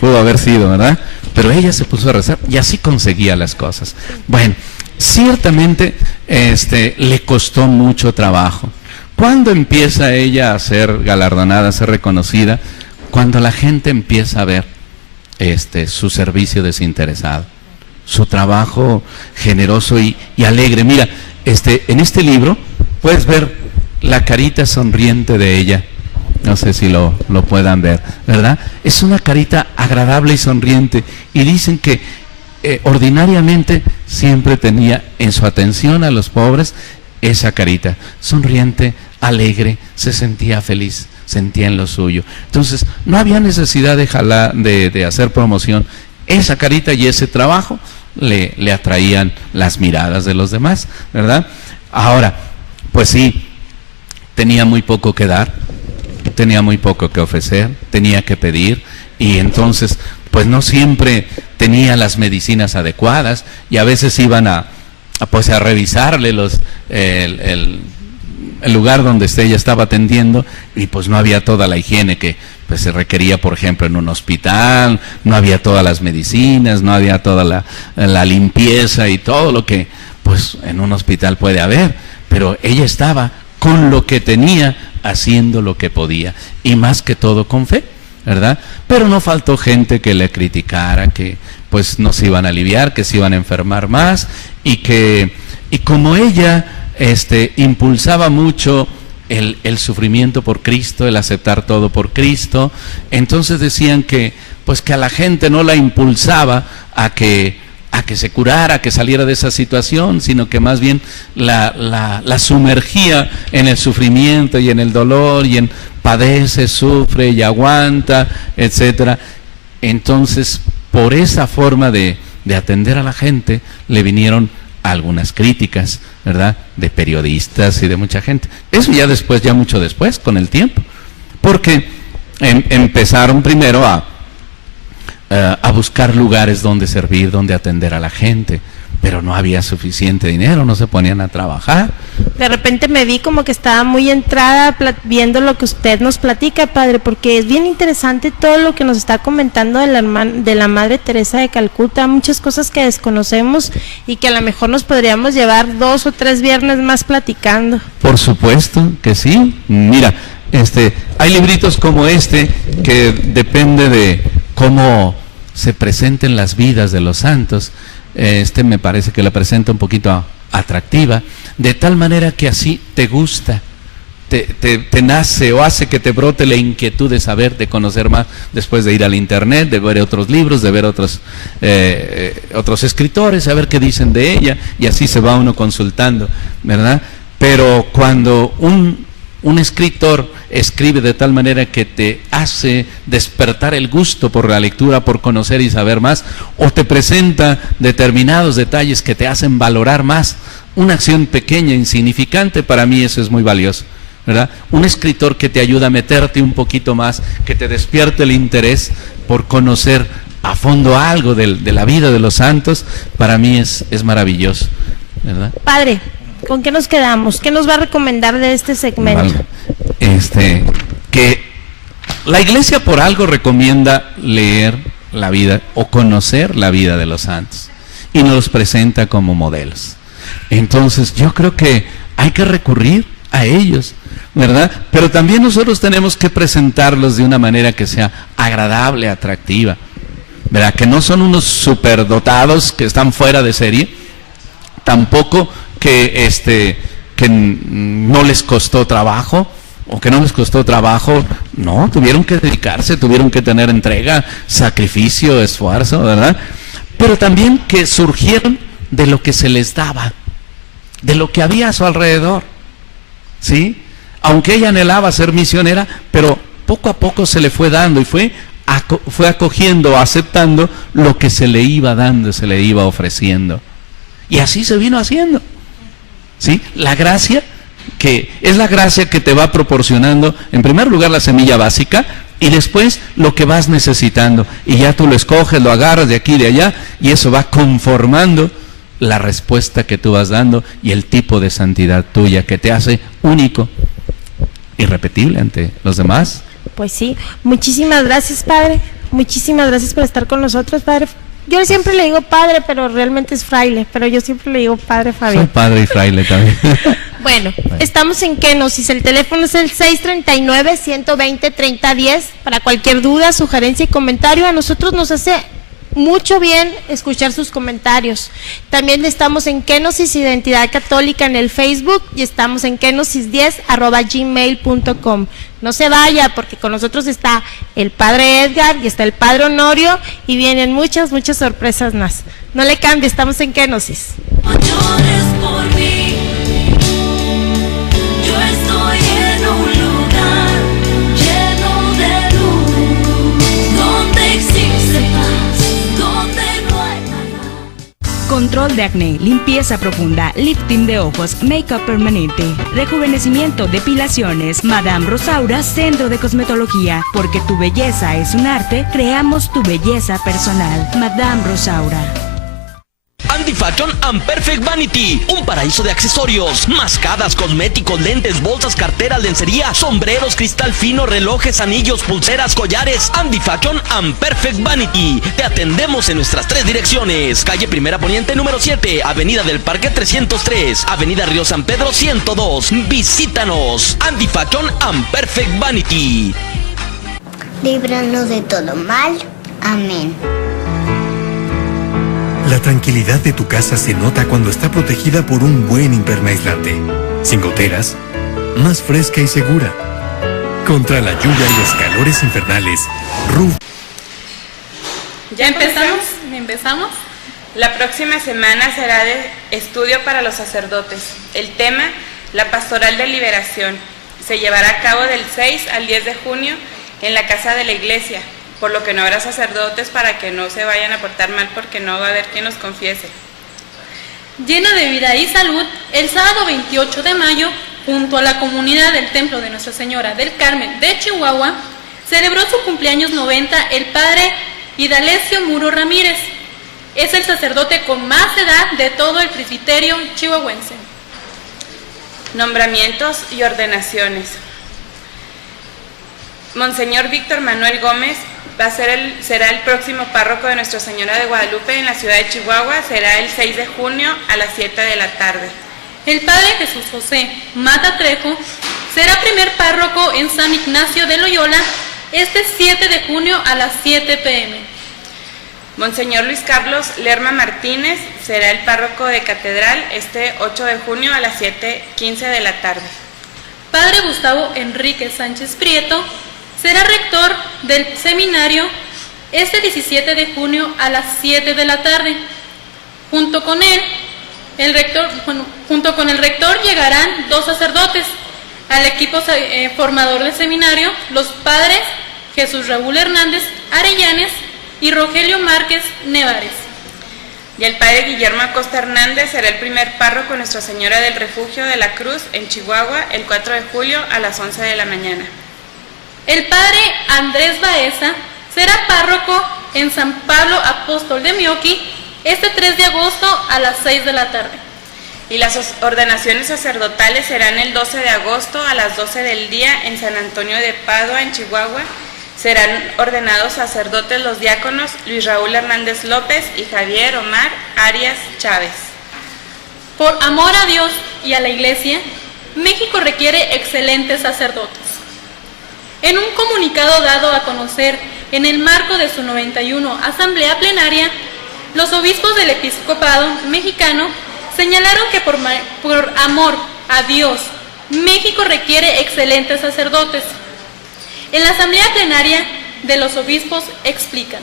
pudo haber sido, ¿verdad? Pero ella se puso a rezar y así conseguía las cosas. Bueno, ciertamente le costó mucho trabajo. ¿Cuándo empieza ella a ser galardonada, a ser reconocida? Cuando la gente empieza a ver su servicio desinteresado, su trabajo generoso y alegre. Mira, en este libro puedes ver la carita sonriente de ella. No sé si lo puedan ver, ¿verdad? Es una carita agradable y sonriente, y dicen que ordinariamente siempre tenía en su atención a los pobres esa carita sonriente, alegre, se sentía feliz, sentía en lo suyo. Entonces, no había necesidad de hacer promoción. Esa carita y ese trabajo le atraían las miradas de los demás, ¿verdad? Ahora, pues sí, tenía muy poco que dar, tenía muy poco que ofrecer, tenía que pedir, y entonces, pues no siempre tenía las medicinas adecuadas, y a veces iban a revisarle el lugar donde ella estaba atendiendo, y pues no había toda la higiene que pues se requería, por ejemplo, en un hospital, no había todas las medicinas, no había toda la limpieza y todo lo que pues en un hospital puede haber, pero ella estaba con lo que tenía, haciendo lo que podía, y más que todo con fe, ¿verdad? Pero no faltó gente que le criticara, que pues no se iban a aliviar, que se iban a enfermar más, y como ella impulsaba mucho el sufrimiento por Cristo, el aceptar todo por Cristo, entonces decían que pues que a la gente no la impulsaba a que se curara, a que saliera de esa situación, sino que más bien la sumergía en el sufrimiento y en el dolor, y en padece, sufre y aguanta, etcétera. Entonces, por esa forma de atender a la gente, le vinieron algunas críticas, ¿verdad?, de periodistas y de mucha gente. Eso ya después, ya mucho después, con el tiempo, porque empezaron primero a buscar lugares donde servir, donde atender a la gente, pero no había suficiente dinero, no se ponían a trabajar. De repente me vi como que estaba muy entrada viendo lo que usted nos platica, padre, porque es bien interesante todo lo que nos está comentando de la Madre Teresa de Calcuta, muchas cosas que desconocemos y que a lo mejor nos podríamos llevar 2 o 3 viernes más platicando. Por supuesto que sí. Mira, hay libritos como que depende de cómo se presenten las vidas de los santos. Me parece que la presenta un poquito atractiva, de tal manera que así te gusta, te nace o hace que te brote la inquietud de saber, de conocer más, después de ir al internet, de ver otros libros, de ver otros escritores, a ver qué dicen de ella, y así se va uno consultando, ¿verdad? Pero cuando un escritor escribe de tal manera que te hace despertar el gusto por la lectura, por conocer y saber más, o te presenta determinados detalles que te hacen valorar más una acción pequeña, insignificante, para mí eso es muy valioso, ¿verdad? Un escritor que te ayuda a meterte un poquito más, que te despierte el interés por conocer a fondo algo de la vida de los santos, para mí es maravilloso, ¿verdad? Padre, ¿con qué nos quedamos? ¿Qué nos va a recomendar de este segmento? Que la Iglesia por algo recomienda leer la vida o conocer la vida de los santos, y nos los presenta como modelos. Entonces yo creo que hay que recurrir a ellos, ¿verdad? Pero también nosotros tenemos que presentarlos de una manera que sea agradable, atractiva, ¿verdad? Que no son unos superdotados que están fuera de serie, tampoco que no les costó trabajo, o que no les costó trabajo, no, tuvieron que dedicarse, tuvieron que tener entrega, sacrificio, esfuerzo, ¿verdad? Pero también que surgieron de lo que se les daba, de lo que había a su alrededor, ¿sí? Aunque ella anhelaba ser misionera, pero poco a poco se le fue dando, y fue acogiendo, aceptando lo que se le iba dando, se le iba ofreciendo, y así se vino haciendo, ¿sí? La gracia, que es la gracia que te va proporcionando, en primer lugar, la semilla básica, y después lo que vas necesitando, y ya tú lo escoges, lo agarras de aquí y de allá, y eso va conformando la respuesta que tú vas dando y el tipo de santidad tuya que te hace único, irrepetible ante los demás. Pues sí, muchísimas gracias, padre, muchísimas gracias por estar con nosotros, padre. Yo siempre le digo padre, pero realmente es fraile, pero yo siempre le digo padre Fabián. Soy padre y fraile también. Bueno, estamos en Kenosis, el teléfono es el 639-120-3010, para cualquier duda, sugerencia y comentario. A nosotros nos hace mucho bien escuchar sus comentarios. También estamos en Kenosis Identidad Católica en el Facebook, y estamos en kenosis10@gmail.com. No se vaya, porque con nosotros está el padre Edgar y está el padre Honorio, y vienen muchas sorpresas más. No le cambie, estamos en Kenosis. No llores por mí, yo estoy control de acné, limpieza profunda, lifting de ojos, make-up permanente, rejuvenecimiento, depilaciones. Madame Rosaura, Centro de Cosmetología. Porque tu belleza es un arte, creamos tu belleza personal. Madame Rosaura. Andy Fashion and Perfect Vanity, un paraíso de accesorios, mascadas, cosméticos, lentes, bolsas, carteras, lencería, sombreros, cristal fino, relojes, anillos, pulseras, collares. Andy Fashion and Perfect Vanity. Te atendemos en nuestras 3 direcciones: calle Primera Poniente número 7, Avenida del Parque 303, Avenida Río San Pedro 102. Visítanos. Andy Fashion and Perfect Vanity. Líbranos de todo mal. Amén. La tranquilidad de tu casa se nota cuando está protegida por un buen impermeaislante. Sin goteras, más fresca y segura. Contra la lluvia y los calores infernales, Roof. ¿Ya empezamos? La próxima semana será de estudio para los sacerdotes. El tema, la pastoral de liberación. Se llevará a cabo del 6 al 10 de junio en la casa de la iglesia, por lo que no habrá sacerdotes para que no se vayan a portar mal, porque no va a haber quien los confiese. Llena de vida y salud, el sábado 28 de mayo, junto a la comunidad del Templo de Nuestra Señora del Carmen de Chihuahua, celebró su cumpleaños 90 el padre Hidalesio Muro Ramírez. Es el sacerdote con más edad de todo el presbiterio chihuahuense. Nombramientos y ordenaciones. Monseñor Víctor Manuel Gómez será el próximo párroco de Nuestra Señora de Guadalupe en la ciudad de Chihuahua. Será el 6 de junio a las 7 de la tarde. El padre Jesús José Mata Trejo será primer párroco en San Ignacio de Loyola este 7 de junio a las 7 p.m. Monseñor Luis Carlos Lerma Martínez será el párroco de Catedral este 8 de junio a las 7:15 de la tarde. Padre Gustavo Enrique Sánchez Prieto será rector del seminario este 17 de junio a las 7 de la tarde. Junto con el rector llegarán 2 sacerdotes. Al equipo formador del seminario, los padres Jesús Raúl Hernández Arellanes y Rogelio Márquez Nevares. Y el padre Guillermo Acosta Hernández será el primer párroco de Nuestra Señora del Refugio de la Cruz en Chihuahua el 4 de julio a las 11 de la mañana. El padre Andrés Baeza será párroco en San Pablo Apóstol de Mioqui este 3 de agosto a las 6 de la tarde. Y las ordenaciones sacerdotales serán el 12 de agosto a las 12 del día en San Antonio de Padua, en Chihuahua. Serán ordenados sacerdotes los diáconos Luis Raúl Hernández López y Javier Omar Arias Chávez. Por amor a Dios y a la Iglesia, México requiere excelentes sacerdotes. En un comunicado dado a conocer en el marco de su 91 Asamblea Plenaria, los obispos del Episcopado mexicano señalaron que por amor a Dios, México requiere excelentes sacerdotes. En la Asamblea Plenaria de los Obispos explican: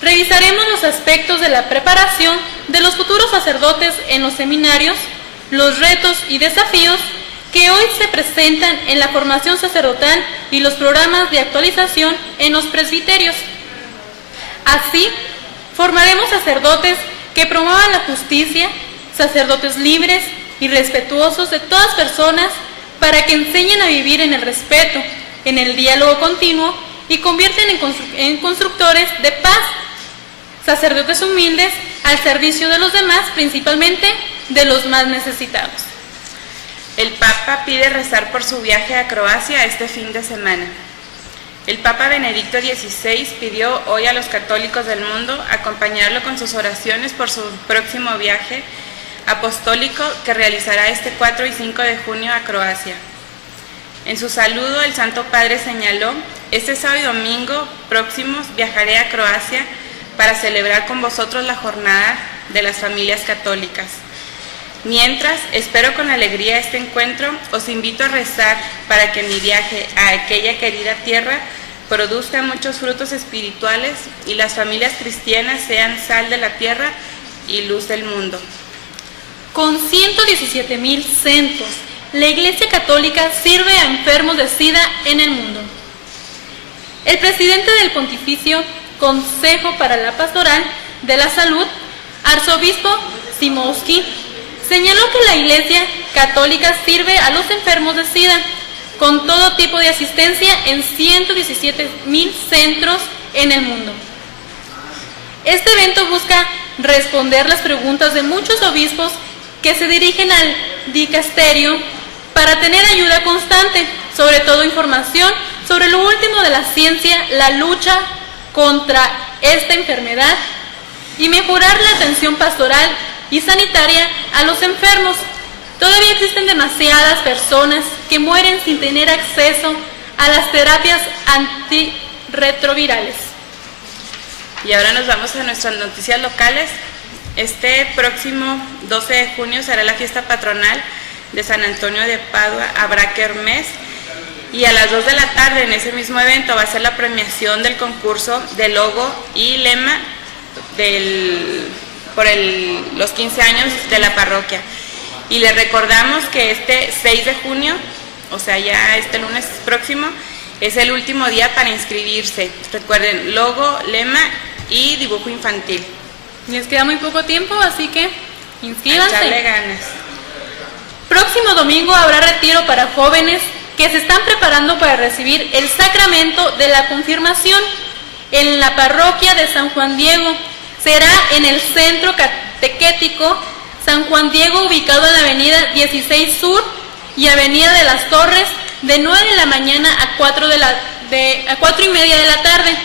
revisaremos los aspectos de la preparación de los futuros sacerdotes en los seminarios, los retos y desafíos que hoy se presentan en la formación sacerdotal y los programas de actualización en los presbiterios. Así, formaremos sacerdotes que promuevan la justicia, sacerdotes libres y respetuosos de todas personas para que enseñen a vivir en el respeto, en el diálogo continuo y convierten en constructores de paz, sacerdotes humildes al servicio de los demás, principalmente de los más necesitados. El Papa pide rezar por su viaje a Croacia este fin de semana. El Papa Benedicto XVI pidió hoy a los católicos del mundo acompañarlo con sus oraciones por su próximo viaje apostólico que realizará este 4 y 5 de junio a Croacia. En su saludo, el Santo Padre señaló: este sábado y domingo próximos viajaré a Croacia para celebrar con vosotros la jornada de las familias católicas. Mientras espero con alegría este encuentro, os invito a rezar para que mi viaje a aquella querida tierra produzca muchos frutos espirituales y las familias cristianas sean sal de la tierra y luz del mundo. Con 117,000 centros, la Iglesia Católica sirve a enfermos de SIDA en el mundo. El presidente del Pontificio Consejo para la Pastoral de la Salud arzobispo Szymowski, señaló que la Iglesia Católica sirve a los enfermos de SIDA con todo tipo de asistencia en 117,000 centros en el mundo. Este evento busca responder las preguntas de muchos obispos que se dirigen al dicasterio para tener ayuda constante, sobre todo información sobre lo último de la ciencia, la lucha contra esta enfermedad y mejorar la atención pastoral y sanitaria a los enfermos. Todavía existen demasiadas personas que mueren sin tener acceso a las terapias antirretrovirales. Y ahora nos vamos a nuestras noticias locales. Este próximo 12 de junio será la fiesta patronal de San Antonio de Padua. Habrá kermés y a las 2 de la tarde en ese mismo evento va a ser la premiación del concurso de logo y lema por los 15 años de la parroquia. Y les recordamos que este 6 de junio, o sea ya este lunes próximo, es el último día para inscribirse. Recuerden, logo, lema y dibujo infantil. Les queda muy poco tiempo, así que inscríbanse. Echarle ganas. Próximo domingo habrá retiro para jóvenes que se están preparando para recibir el sacramento de la confirmación en la parroquia de San Juan Diego. Será en el centro catequético San Juan Diego, ubicado en la avenida 16 Sur y avenida de las Torres, de 9 de la mañana a 4 y media de la tarde.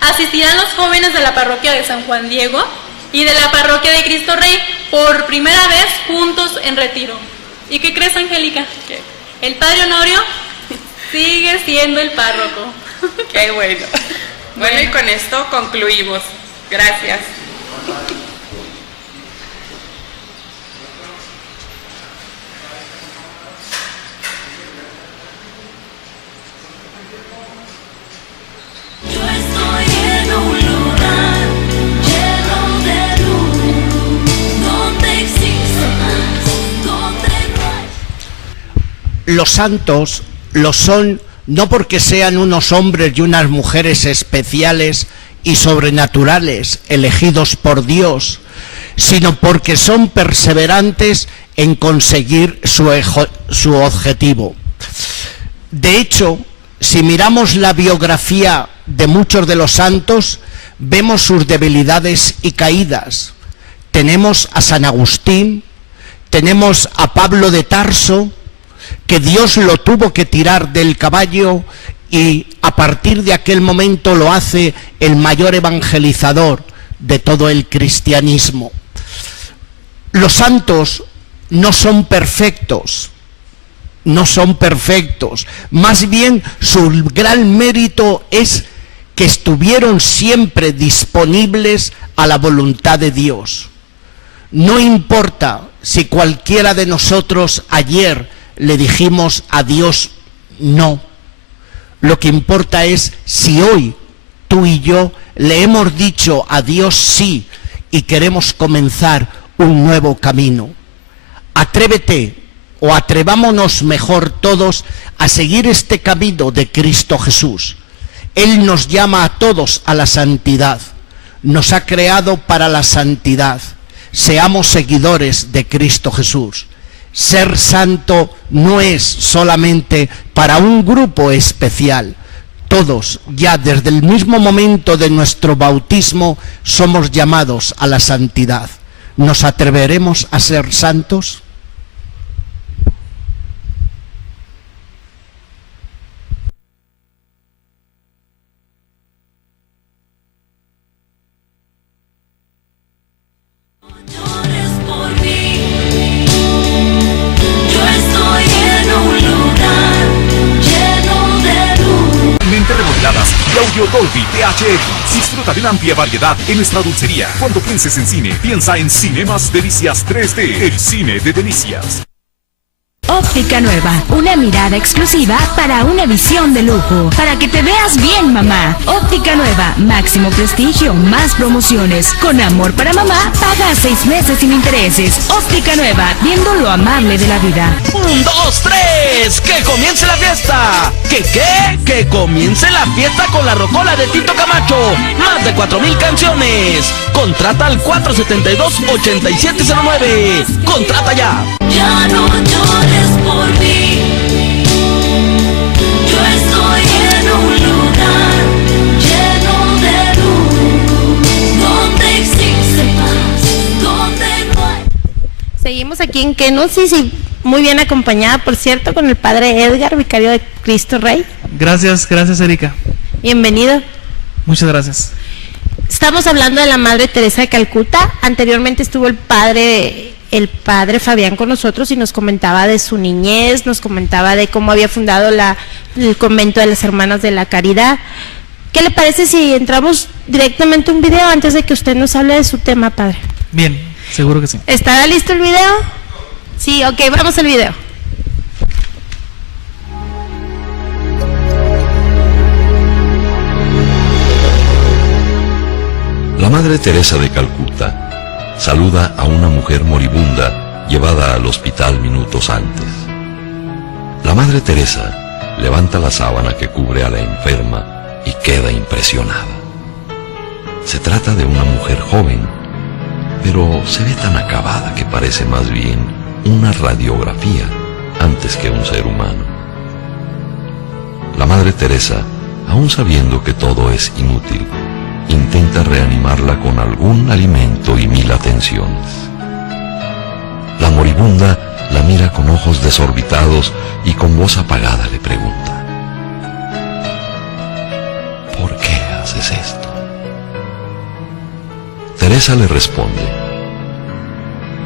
Asistirán los jóvenes de la parroquia de San Juan Diego y de la parroquia de Cristo Rey por primera vez juntos en retiro. ¿Y qué crees, Angélica? ¿Qué? El padre Honorio sigue siendo el párroco. Qué bueno. Bueno, y con esto concluimos. Gracias. Yo estoy en un lugar lleno de luz, donde existe más, donde no hay. Los santos lo son no porque sean unos hombres y unas mujeres especiales y sobrenaturales elegidos por Dios, sino porque son perseverantes en conseguir su objetivo. De hecho, si miramos la biografía de muchos de los santos, vemos sus debilidades y caídas. Tenemos a San Agustín, tenemos a Pablo de Tarso, que Dios lo tuvo que tirar del caballo y a partir de aquel momento lo hace el mayor evangelizador de todo el cristianismo. Los santos no son perfectos, más bien su gran mérito es que estuvieron siempre disponibles a la voluntad de Dios. No importa si cualquiera de nosotros ayer le dijimos a Dios no. Lo que importa es si hoy tú y yo le hemos dicho a Dios sí y queremos comenzar un nuevo camino. Atrévete, o atrevámonos mejor todos a seguir este camino de Cristo Jesús. Él nos llama a todos a la santidad, nos ha creado para la santidad. Seamos seguidores de Cristo Jesús. Ser santo no es solamente para un grupo especial. Todos, ya desde el mismo momento de nuestro bautismo, somos llamados a la santidad. ¿Nos atreveremos a ser santos? Remodeladas y audio Dolby THX. Disfruta de una amplia variedad en nuestra dulcería. Cuando pienses en cine, piensa en Cinemas Delicias 3D, el cine de delicias. Óptica Nueva, una mirada exclusiva para una visión de lujo. Para que te veas bien, mamá. Óptica Nueva, máximo prestigio, más promociones. Con amor para mamá, paga 6 meses sin intereses. Óptica Nueva, viendo lo amable de la vida. 1, 2, 3, ¡que comience la fiesta! ¿Qué? ¡Que comience la fiesta con la rocola de Tito Camacho! Más de 4,000 canciones. Contrata al 472-8709. ¡Contrata ya! Ya no llores por mí. Yo estoy en un lugar lleno de luz, donde existe paz, donde no hay. Seguimos aquí en Kenosis y muy bien acompañada, por cierto, con el padre Edgar, vicario de Cristo Rey. Gracias Erika. Bienvenido. Muchas gracias. Estamos hablando de la Madre Teresa de Calcuta. Anteriormente estuvo el padre Fabián con nosotros y nos comentaba de su niñez, nos comentaba de cómo había fundado el convento de las Hermanas de la Caridad. ¿Qué le parece si entramos directamente a un video antes de que usted nos hable de su tema, padre? Bien, seguro que sí. ¿Estará listo el video? Sí, ok, vamos al video. La Madre Teresa de Calcuta saluda a una mujer moribunda llevada al hospital minutos antes. La Madre Teresa levanta la sábana que cubre a la enferma y queda impresionada. Se trata de una mujer joven, pero se ve tan acabada que parece más bien una radiografía antes que un ser humano. La Madre Teresa, aun sabiendo que todo es inútil, intenta reanimarla con algún alimento y 1000 atenciones. La moribunda la mira con ojos desorbitados y con voz apagada le pregunta: ¿por qué haces esto? Teresa le responde: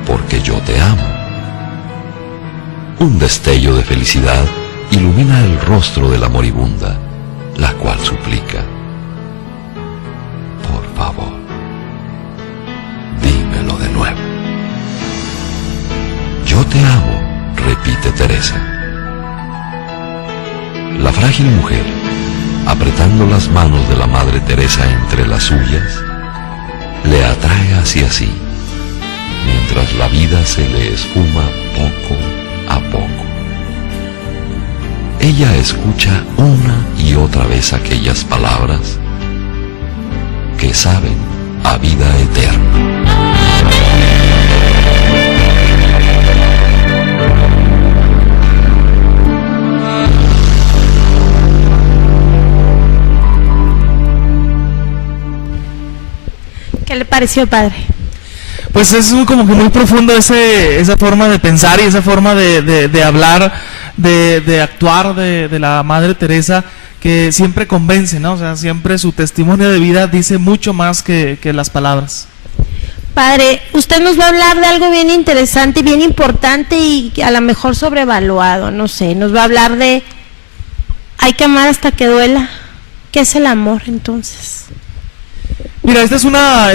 porque yo te amo. Un destello de felicidad ilumina el rostro de la moribunda, la cual suplica: por favor, dímelo de nuevo. Yo te amo, repite Teresa. La frágil mujer, apretando las manos de la Madre Teresa entre las suyas, le atrae hacia sí, mientras la vida se le esfuma poco a poco. Ella escucha una y otra vez aquellas palabras que saben a vida eterna. ¿Qué le pareció, padre? Pues es como que muy profundo esa forma de pensar y esa forma de hablar, de actuar de la Madre Teresa, que siempre convence, ¿no? O sea, siempre su testimonio de vida dice mucho más que las palabras. Padre, usted nos va a hablar de algo bien interesante, bien importante y a lo mejor sobrevaluado, no sé. Nos va a hablar de hay que amar hasta que duela. ¿Qué es el amor, entonces? Mira, esta es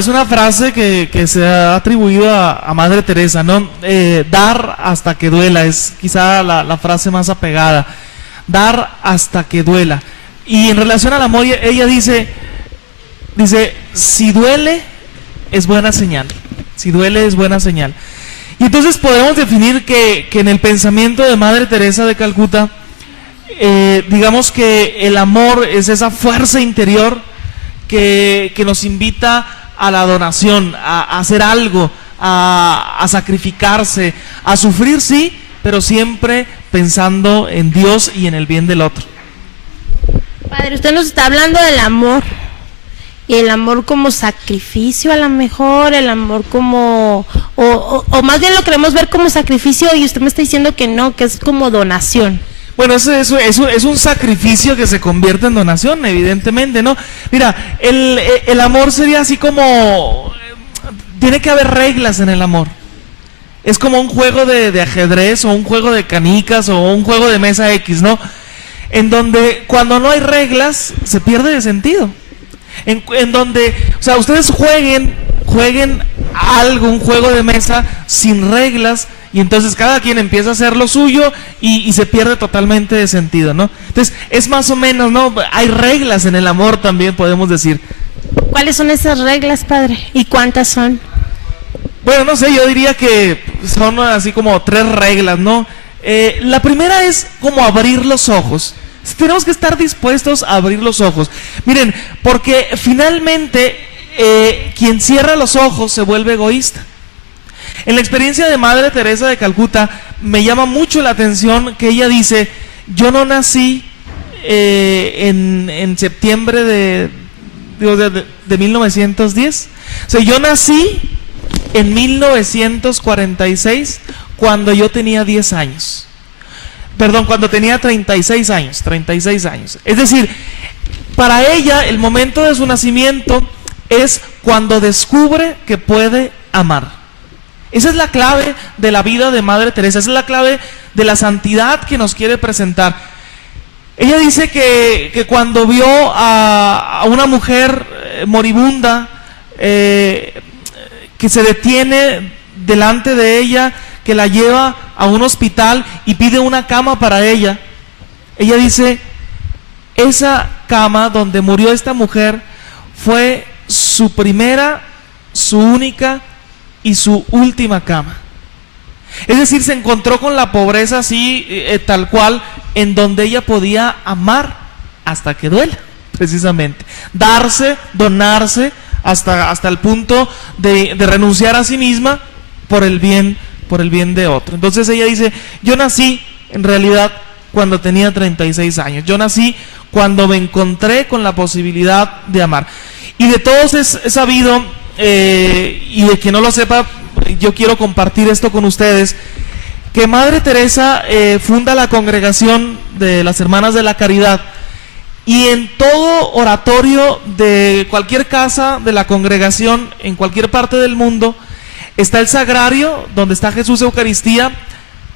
una frase que se ha atribuido a Madre Teresa, ¿no? Dar hasta que duela es quizá la frase más apegada. Dar hasta que duela. Y en relación al amor, ella dice, si duele, es buena señal. Si duele, es buena señal. Y entonces podemos definir que en el pensamiento de Madre Teresa de Calcuta, digamos que el amor es esa fuerza interior que nos invita a la donación, a hacer algo, a sacrificarse, a sufrir, sí, pero siempre pensando en Dios y en el bien del otro. Padre, usted nos está hablando del amor, y el amor como sacrificio, a lo mejor, el amor como, o más bien lo queremos ver como sacrificio, y usted me está diciendo que no, que es como donación. Bueno, eso es un sacrificio que se convierte en donación, evidentemente, ¿no? Mira, el amor sería así como, tiene que haber reglas en el amor. Es como un juego de ajedrez, o un juego de canicas, o un juego de mesa X, ¿no? En donde cuando no hay reglas, se pierde de sentido. En donde, o sea, ustedes jueguen algo, un juego de mesa sin reglas, y entonces cada quien empieza a hacer lo suyo y se pierde totalmente de sentido, ¿no? Entonces es más o menos, ¿no? Hay reglas en el amor también, podemos decir. ¿Cuáles son esas reglas, padre? ¿Y cuántas son? Bueno, no sé, yo diría que son así como 3 reglas, ¿no? La primera es como abrir los ojos. Tenemos que estar dispuestos a abrir los ojos. Miren, porque finalmente quien cierra los ojos se vuelve egoísta. En la experiencia de Madre Teresa de Calcuta me llama mucho la atención que ella dice: yo no nací en septiembre de 1910. O sea, yo nací en 1946, cuando yo tenía 10 años. Perdón, cuando tenía 36 años. Es decir, para ella el momento de su nacimiento es cuando descubre que puede amar. Esa es la clave de la vida de Madre Teresa, esa es la clave de la santidad que nos quiere presentar. Ella dice que cuando vio a una mujer moribunda, que se detiene delante de ella, que la lleva a un hospital y pide una cama para ella, ella dice: esa cama donde murió esta mujer fue su primera, su única y su última cama. Es decir, se encontró con la pobreza así, tal cual, en donde ella podía amar hasta que duela, precisamente. Darse, donarse, hasta el punto de renunciar a sí misma por el bien de otro. Entonces ella dice: yo nací en realidad cuando tenía 36 años. Yo nací cuando me encontré con la posibilidad de amar. Y de todos es sabido, y de quien no lo sepa, yo quiero compartir esto con ustedes, que Madre Teresa funda la congregación de las Hermanas de la Caridad, y en todo oratorio de cualquier casa de la congregación, en cualquier parte del mundo, está el sagrario donde está Jesús Eucaristía,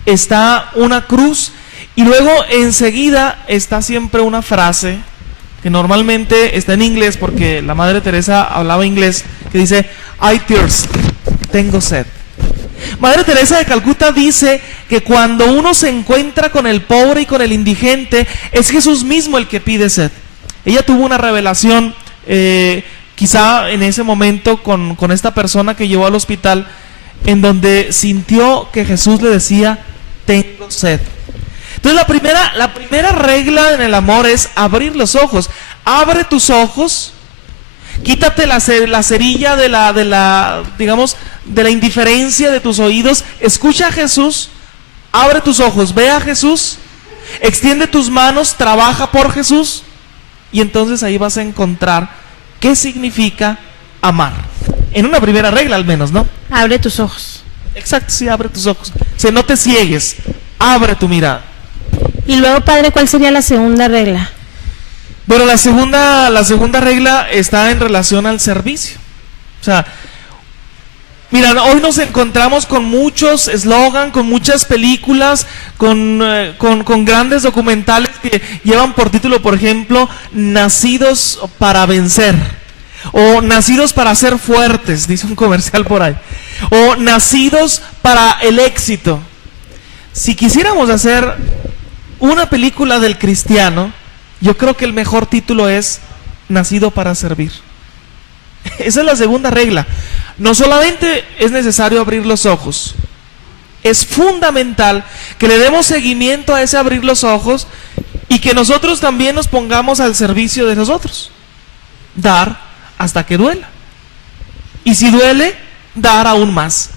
está una cruz, y luego enseguida está siempre una frase que normalmente está en inglés, porque la Madre Teresa hablaba inglés, que dice: I thirst, tengo sed. Madre Teresa de Calcuta dice que cuando uno se encuentra con el pobre y con el indigente, es Jesús mismo el que pide sed. Ella tuvo una revelación, quizá en ese momento con esta persona que llevó al hospital, en donde sintió que Jesús le decía: tengo sed. Entonces la primera regla en el amor es abrir los ojos. Abre tus ojos, quítate la cerilla de la indiferencia de tus oídos, escucha a Jesús, abre tus ojos, ve a Jesús, extiende tus manos, trabaja por Jesús, y entonces ahí vas a encontrar qué significa amar. En una primera regla al menos, ¿no? Abre tus ojos. Exacto, sí, abre tus ojos. O sea, no te ciegues, abre tu mirada. Y luego, padre, ¿cuál sería la segunda regla? Bueno, la segunda regla está en relación al servicio. O sea, mira, hoy nos encontramos con muchos eslogan, con muchas películas, con grandes documentales que llevan por título, por ejemplo, Nacidos para vencer, o Nacidos para ser fuertes, dice un comercial por ahí, o Nacidos para el éxito. Si quisiéramos hacer una película del cristiano, yo creo que el mejor título es Nacido para servir. Esa es la segunda regla. No solamente es necesario abrir los ojos, es fundamental que le demos seguimiento a ese abrir los ojos y que nosotros también nos pongamos al servicio de nosotros. Dar hasta que duela. Y si duele, dar aún más.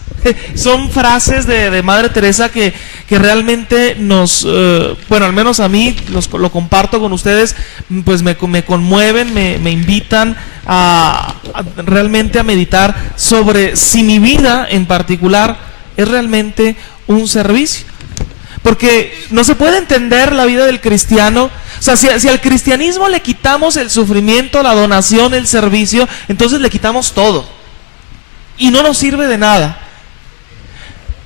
Son frases de Madre Teresa que realmente nos, bueno, al menos a mí, lo comparto con ustedes, pues me conmueven, me invitan realmente a meditar sobre si mi vida en particular es realmente un servicio. Porque no se puede entender la vida del cristiano. O sea, si al cristianismo le quitamos el sufrimiento, la donación, el servicio, entonces le quitamos todo. Y no nos sirve de nada.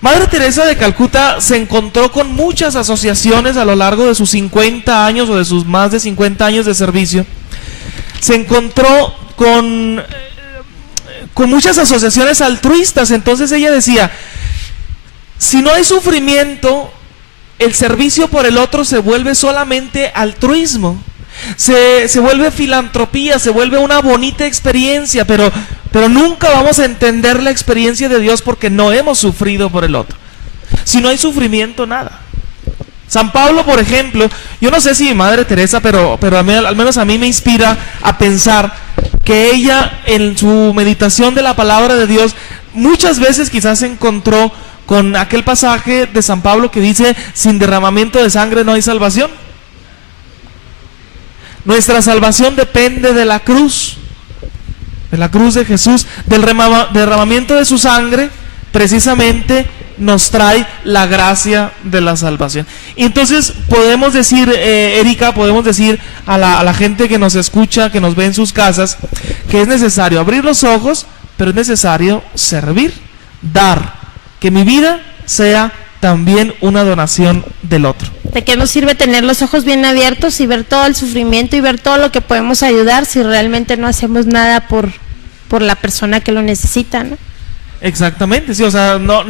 Madre Teresa de Calcuta se encontró con muchas asociaciones a lo largo de sus 50 años o de sus más de 50 años de servicio. Se encontró con muchas asociaciones altruistas. Entonces ella decía: Si no hay sufrimiento, el servicio por el otro se vuelve solamente altruismo, se vuelve filantropía, se vuelve una bonita experiencia, pero nunca vamos a entender la experiencia de Dios porque no hemos sufrido por el otro. Si no hay sufrimiento, nada. San Pablo, por ejemplo, yo no sé si mi Madre Teresa, pero a mí, al menos a mí me inspira a pensar que ella en su meditación de la palabra de Dios muchas veces quizás se encontró con aquel pasaje de San Pablo que dice: sin derramamiento de sangre no hay salvación. Nuestra salvación depende de la cruz de Jesús, del derramamiento de su sangre. Precisamente nos trae la gracia de la salvación. Y entonces podemos decir, Erika, podemos decir a la gente que nos escucha, que nos ve en sus casas, que es necesario abrir los ojos, pero es necesario servir, dar, que mi vida sea también una donación del otro. ¿De qué nos sirve tener los ojos bien abiertos y ver todo el sufrimiento y ver todo lo que podemos ayudar si realmente no hacemos nada por la persona que lo necesita, ¿no? Exactamente, sí, o sea, no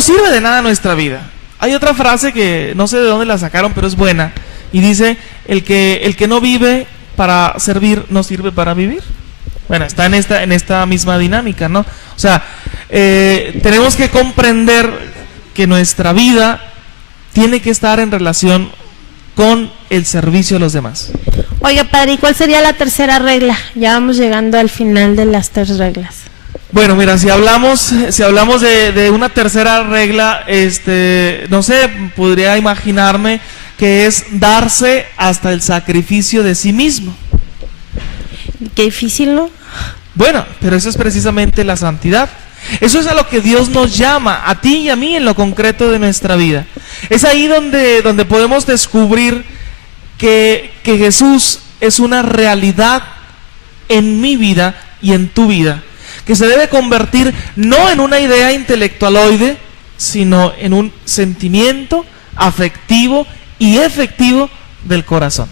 sirve de nada nuestra vida. Hay otra frase que no sé de dónde la sacaron, pero es buena, y dice: el que no vive para servir no sirve para vivir. Bueno, está en esta misma dinámica, ¿no? O sea, tenemos que comprender que nuestra vida tiene que estar en relación con el servicio a los demás. Oiga, padre, ¿y cuál sería la tercera regla? Ya vamos llegando al final de las 3 reglas. Bueno, mira, si hablamos de una tercera regla, no sé, podría imaginarme que es darse hasta el sacrificio de sí mismo. Qué difícil, ¿no? Bueno, pero eso es precisamente la santidad. Eso es a lo que Dios nos llama, a ti y a mí en lo concreto de nuestra vida. Es ahí donde podemos descubrir que Jesús es una realidad en mi vida y en tu vida, que se debe convertir no en una idea intelectualoide, sino en un sentimiento afectivo y efectivo del corazón.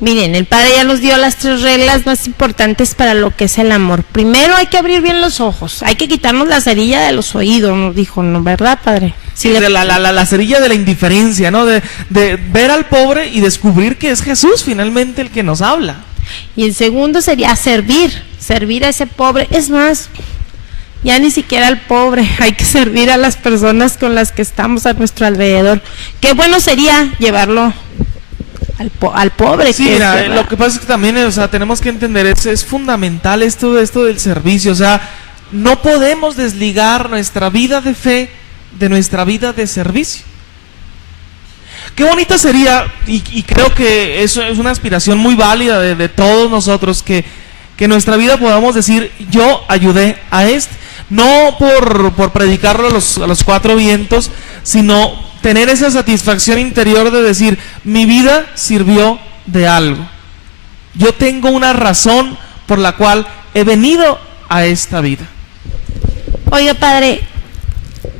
Miren, el padre ya nos dio las 3 reglas más importantes para lo que es el amor. Primero hay que abrir bien los ojos, hay que quitarnos la cerilla de los oídos, nos dijo, ¿no? ¿Verdad, padre? Sí, la cerilla de la indiferencia, ¿no? De ver al pobre y descubrir que es Jesús finalmente el que nos habla. Y el segundo sería servir a ese pobre. Es más, ya ni siquiera al pobre, hay que servir a las personas con las que estamos a nuestro alrededor. Qué bueno sería llevarlo al pobre. Sí, mira, lo que pasa es que también, o sea, tenemos que entender, es fundamental esto del servicio. O sea, no podemos desligar nuestra vida de fe de nuestra vida de servicio. Qué bonito sería, y creo que eso es una aspiración muy válida de todos nosotros, que en nuestra vida podamos decir: yo ayudé a no por predicarlo a los 4 vientos, sino tener esa satisfacción interior de decir: mi vida sirvió de algo, yo tengo una razón por la cual he venido a esta vida. Oiga, padre,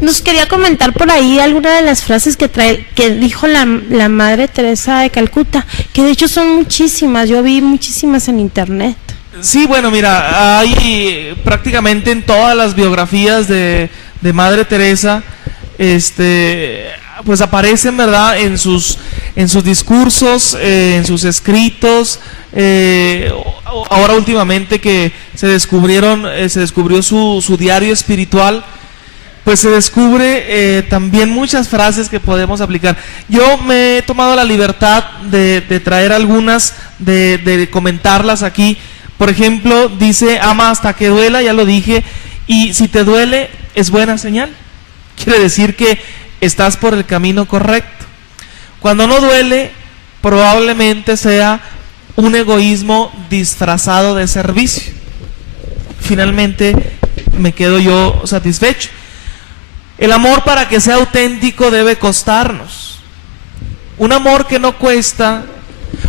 nos quería comentar por ahí alguna de las frases que dijo la Madre Teresa de Calcuta, que de hecho son muchísimas, yo vi muchísimas en internet. Sí, bueno, mira, hay prácticamente en todas las biografías de Madre Teresa, pues aparecen, ¿verdad?, en sus discursos, en sus escritos. Ahora últimamente que se descubrió su diario espiritual, pues se descubre también muchas frases que podemos aplicar. Yo me he tomado la libertad de traer algunas, de comentarlas aquí. Por ejemplo, dice: ama hasta que duela, ya lo dije, y si te duele es buena señal. Quiere decir que estás por el camino correcto. Cuando no duele, probablemente sea un egoísmo disfrazado de servicio. Finalmente me quedo yo satisfecho. El amor, para que sea auténtico, debe costarnos. Un amor que no cuesta,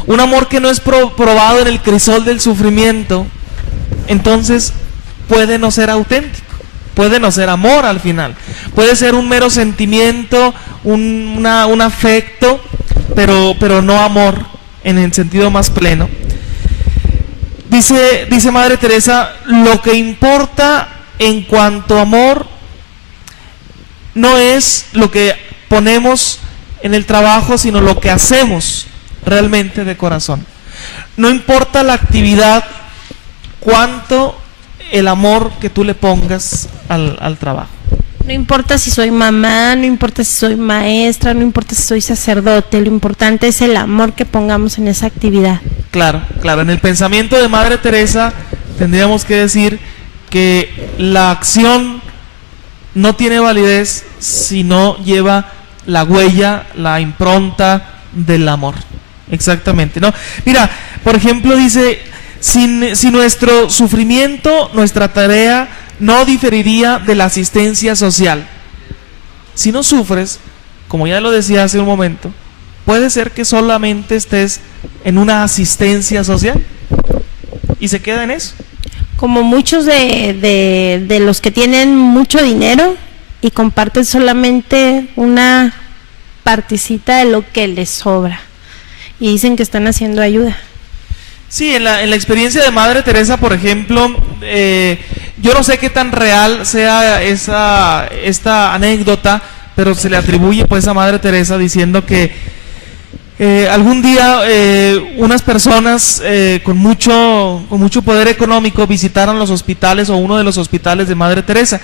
un amor que no es probado en el crisol del sufrimiento, entonces puede no ser auténtico, puede no ser amor al final, puede ser un mero sentimiento, un afecto, pero no amor en el sentido más pleno. Dice Madre Teresa: lo que importa en cuanto a amor no es lo que ponemos en el trabajo, sino lo que hacemos realmente de corazón. No importa la actividad, cuánto el amor que tú le pongas al trabajo. No importa si soy mamá, no importa si soy maestra, no importa si soy sacerdote, lo importante es el amor que pongamos en esa actividad. Claro, claro. En el pensamiento de Madre Teresa tendríamos que decir que la acción no tiene validez si no lleva la huella, la impronta del amor. Exactamente, ¿no? Mira, por ejemplo, dice, si nuestro sufrimiento, nuestra tarea no diferiría de la asistencia social. Si no sufres, como ya lo decía hace un momento, puede ser que solamente estés en una asistencia social y se queda en eso. Como muchos de los que tienen mucho dinero y comparten solamente una partecita de lo que les sobra y dicen que están haciendo ayuda. Sí, en la experiencia de Madre Teresa, por ejemplo, yo no sé qué tan real sea esta anécdota, pero se le atribuye pues a Madre Teresa diciendo que algún día unas personas con mucho poder económico visitaron los hospitales o uno de los hospitales de Madre Teresa.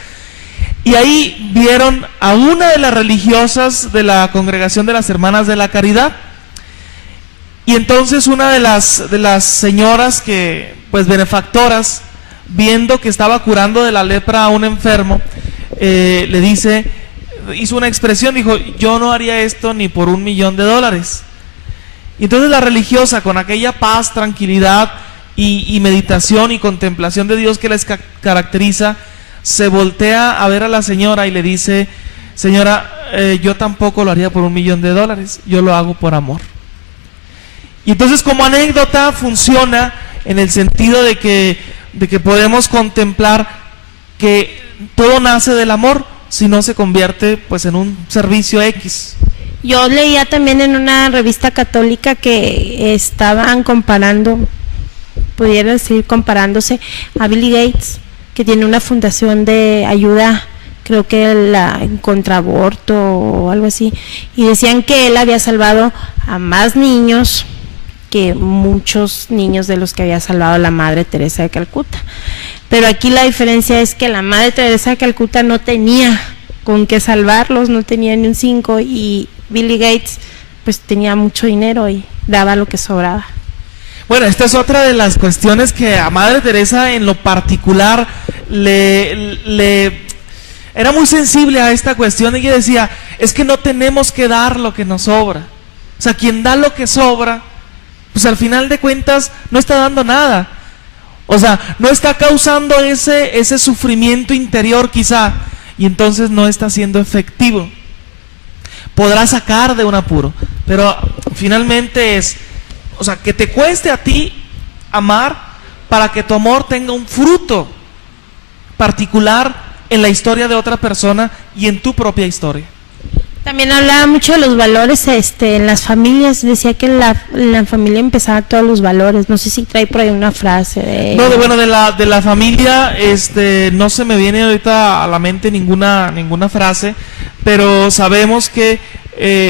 Y ahí vieron a una de las religiosas de la congregación de las Hermanas de la Caridad. Y entonces una de las señoras que, pues benefactoras, viendo que estaba curando de la lepra a un enfermo, le dice, hizo una expresión, dijo, yo no haría esto ni por $1,000,000. Y entonces la religiosa, con aquella paz, tranquilidad y meditación y contemplación de Dios que les caracteriza, se voltea a ver a la señora y le dice, señora, yo tampoco lo haría por $1,000,000, yo lo hago por amor. Y entonces como anécdota funciona en el sentido de que podemos contemplar que todo nace del amor, si no se convierte pues en un servicio X. Yo leía también en una revista católica que estaban comparando, pudiera decir comparándose a Billy Gates, que tiene una fundación de ayuda, creo que contra aborto o algo así, y decían que él había salvado a más niños que muchos niños de los que había salvado la Madre Teresa de Calcuta. Pero aquí la diferencia es que la Madre Teresa de Calcuta no tenía con qué salvarlos, no tenía ni un 5, y Billy Gates pues tenía mucho dinero y daba lo que sobraba. Bueno, esta es otra de las cuestiones que a Madre Teresa en lo particular era muy sensible a esta cuestión. Ella decía, es que no tenemos que dar lo que nos sobra. O sea, quien da lo que sobra, pues al final de cuentas no está dando nada. O sea, no está causando ese sufrimiento interior quizá, y entonces no está siendo efectivo. Podrá sacar de un apuro, pero finalmente es, o sea, que te cueste a ti amar para que tu amor tenga un fruto particular en la historia de otra persona y en tu propia historia. También hablaba mucho de los valores en las familias, decía que en la familia empezaba todos los valores. No sé si trae por ahí una frase de... No, de la familia no se me viene ahorita a la mente ninguna frase, pero sabemos que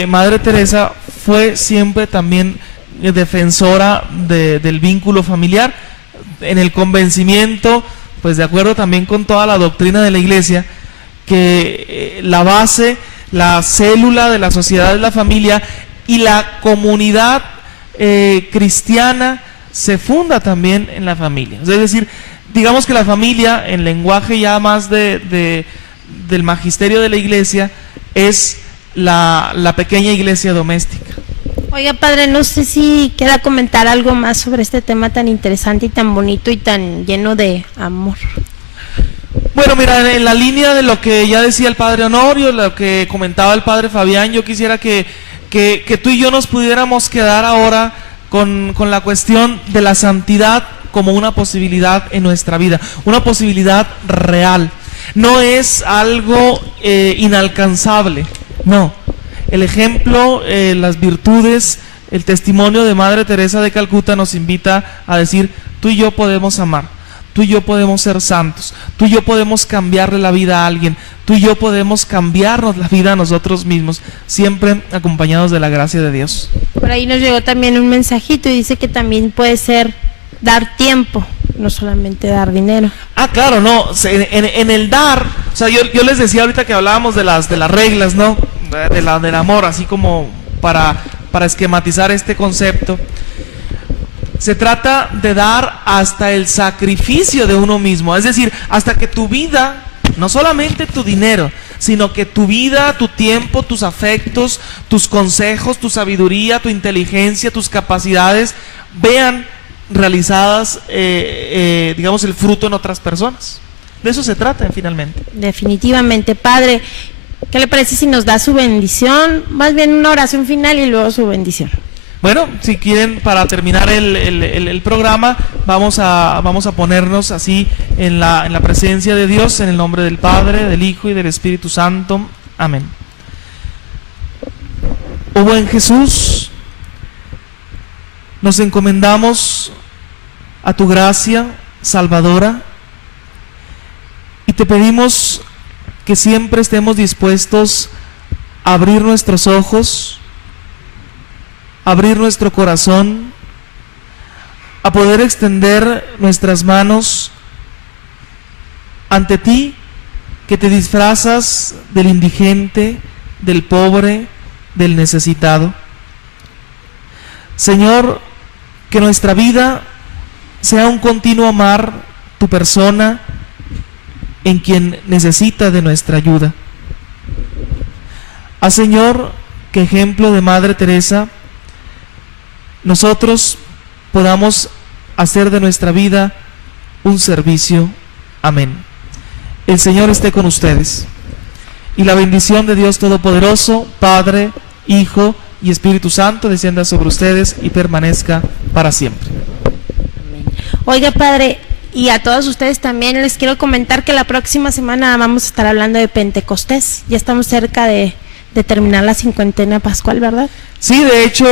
Madre Teresa fue siempre también defensora del vínculo familiar, en el convencimiento, pues de acuerdo también con toda la doctrina de la Iglesia, que la base, la célula de la sociedad es la familia, y la comunidad cristiana se funda también en la familia. Es decir, digamos que la familia, en lenguaje ya más del magisterio de la Iglesia, es la pequeña iglesia doméstica. Oiga, padre, no sé si quiera comentar algo más sobre este tema tan interesante y tan bonito y tan lleno de amor. Bueno, mira, en la línea de lo que ya decía el padre Honorio, lo que comentaba el padre Fabián, yo quisiera que tú y yo nos pudiéramos quedar ahora con la cuestión de la santidad como una posibilidad en nuestra vida, una posibilidad real. No es algo inalcanzable, no. El ejemplo, las virtudes, el testimonio de Madre Teresa de Calcuta nos invita a decir, tú y yo podemos amar. tú y yo podemos ser santos, tú y yo podemos cambiarle la vida a alguien, tú y yo podemos cambiarnos la vida a nosotros mismos, siempre acompañados de la gracia de Dios. Por ahí nos llegó también un mensajito y dice que también puede ser dar tiempo, no solamente dar dinero. Ah, claro, no, en el dar, o sea, yo les decía ahorita que hablábamos de las reglas, ¿no? Del amor, así como para esquematizar este concepto. Se trata de dar hasta el sacrificio de uno mismo, es decir, hasta que tu vida, no solamente tu dinero, sino que tu vida, tu tiempo, tus afectos, tus consejos, tu sabiduría, tu inteligencia, tus capacidades, vean realizadas, digamos, el fruto en otras personas. De eso se trata finalmente. Definitivamente, Padre. ¿Qué le parece si nos da su bendición? Más bien una oración final y luego su bendición. Bueno, si quieren, para terminar el programa, vamos a ponernos así en la presencia de Dios, en el nombre del Padre, del Hijo y del Espíritu Santo. Amén. Oh buen Jesús, nos encomendamos a tu gracia salvadora y te pedimos que siempre estemos dispuestos a abrir nuestros ojos, abrir nuestro corazón, a poder extender nuestras manos ante ti, que te disfrazas del indigente, del pobre, del necesitado. Señor, que nuestra vida sea un continuo amar tu persona en quien necesita de nuestra ayuda. Haz, Señor, que ejemplo de Madre Teresa, nosotros podamos hacer de nuestra vida un servicio. Amén. El Señor esté con ustedes. Y la bendición de Dios Todopoderoso, Padre, Hijo y Espíritu Santo, descienda sobre ustedes y permanezca para siempre. Oiga, Padre, y a todos ustedes también les quiero comentar que la próxima semana vamos a estar hablando de Pentecostés. Ya estamos cerca de terminar la cincuentena pascual, ¿verdad? Sí, de hecho,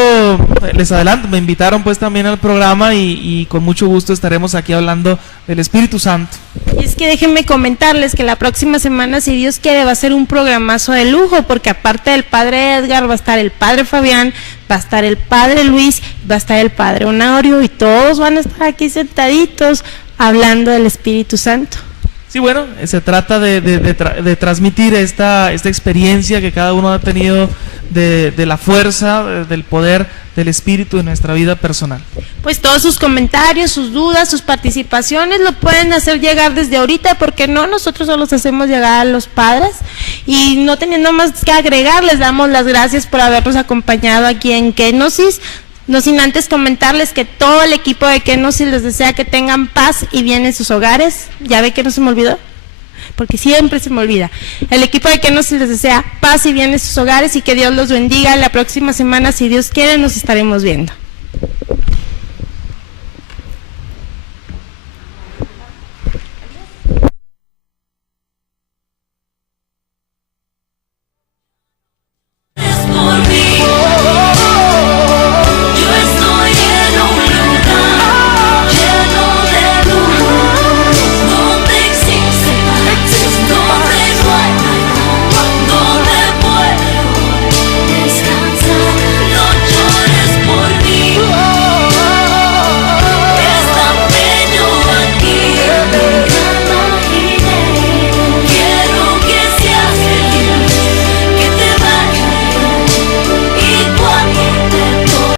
les adelanto, me invitaron pues también al programa y con mucho gusto estaremos aquí hablando del Espíritu Santo. Y es que déjenme comentarles que la próxima semana, si Dios quiere, va a ser un programazo de lujo, porque aparte del Padre Edgar, va a estar el Padre Fabián, va a estar el Padre Luis, va a estar el Padre Honorio, y todos van a estar aquí sentaditos hablando del Espíritu Santo. Sí, bueno, se trata de transmitir esta experiencia que cada uno ha tenido de la fuerza, del poder del Espíritu en nuestra vida personal. Pues todos sus comentarios, sus dudas, sus participaciones lo pueden hacer llegar desde ahorita, porque no, nosotros solo los hacemos llegar a los padres. Y no teniendo más que agregar, les damos las gracias por habernos acompañado aquí en Kenosis. No sin antes comentarles que todo el equipo de Kenosis les desea que tengan paz y bien en sus hogares. ¿Ya ve que no se me olvidó? Porque siempre se me olvida. El equipo de Kenosis les desea paz y bien en sus hogares y que Dios los bendiga. La próxima semana, si Dios quiere, nos estaremos viendo.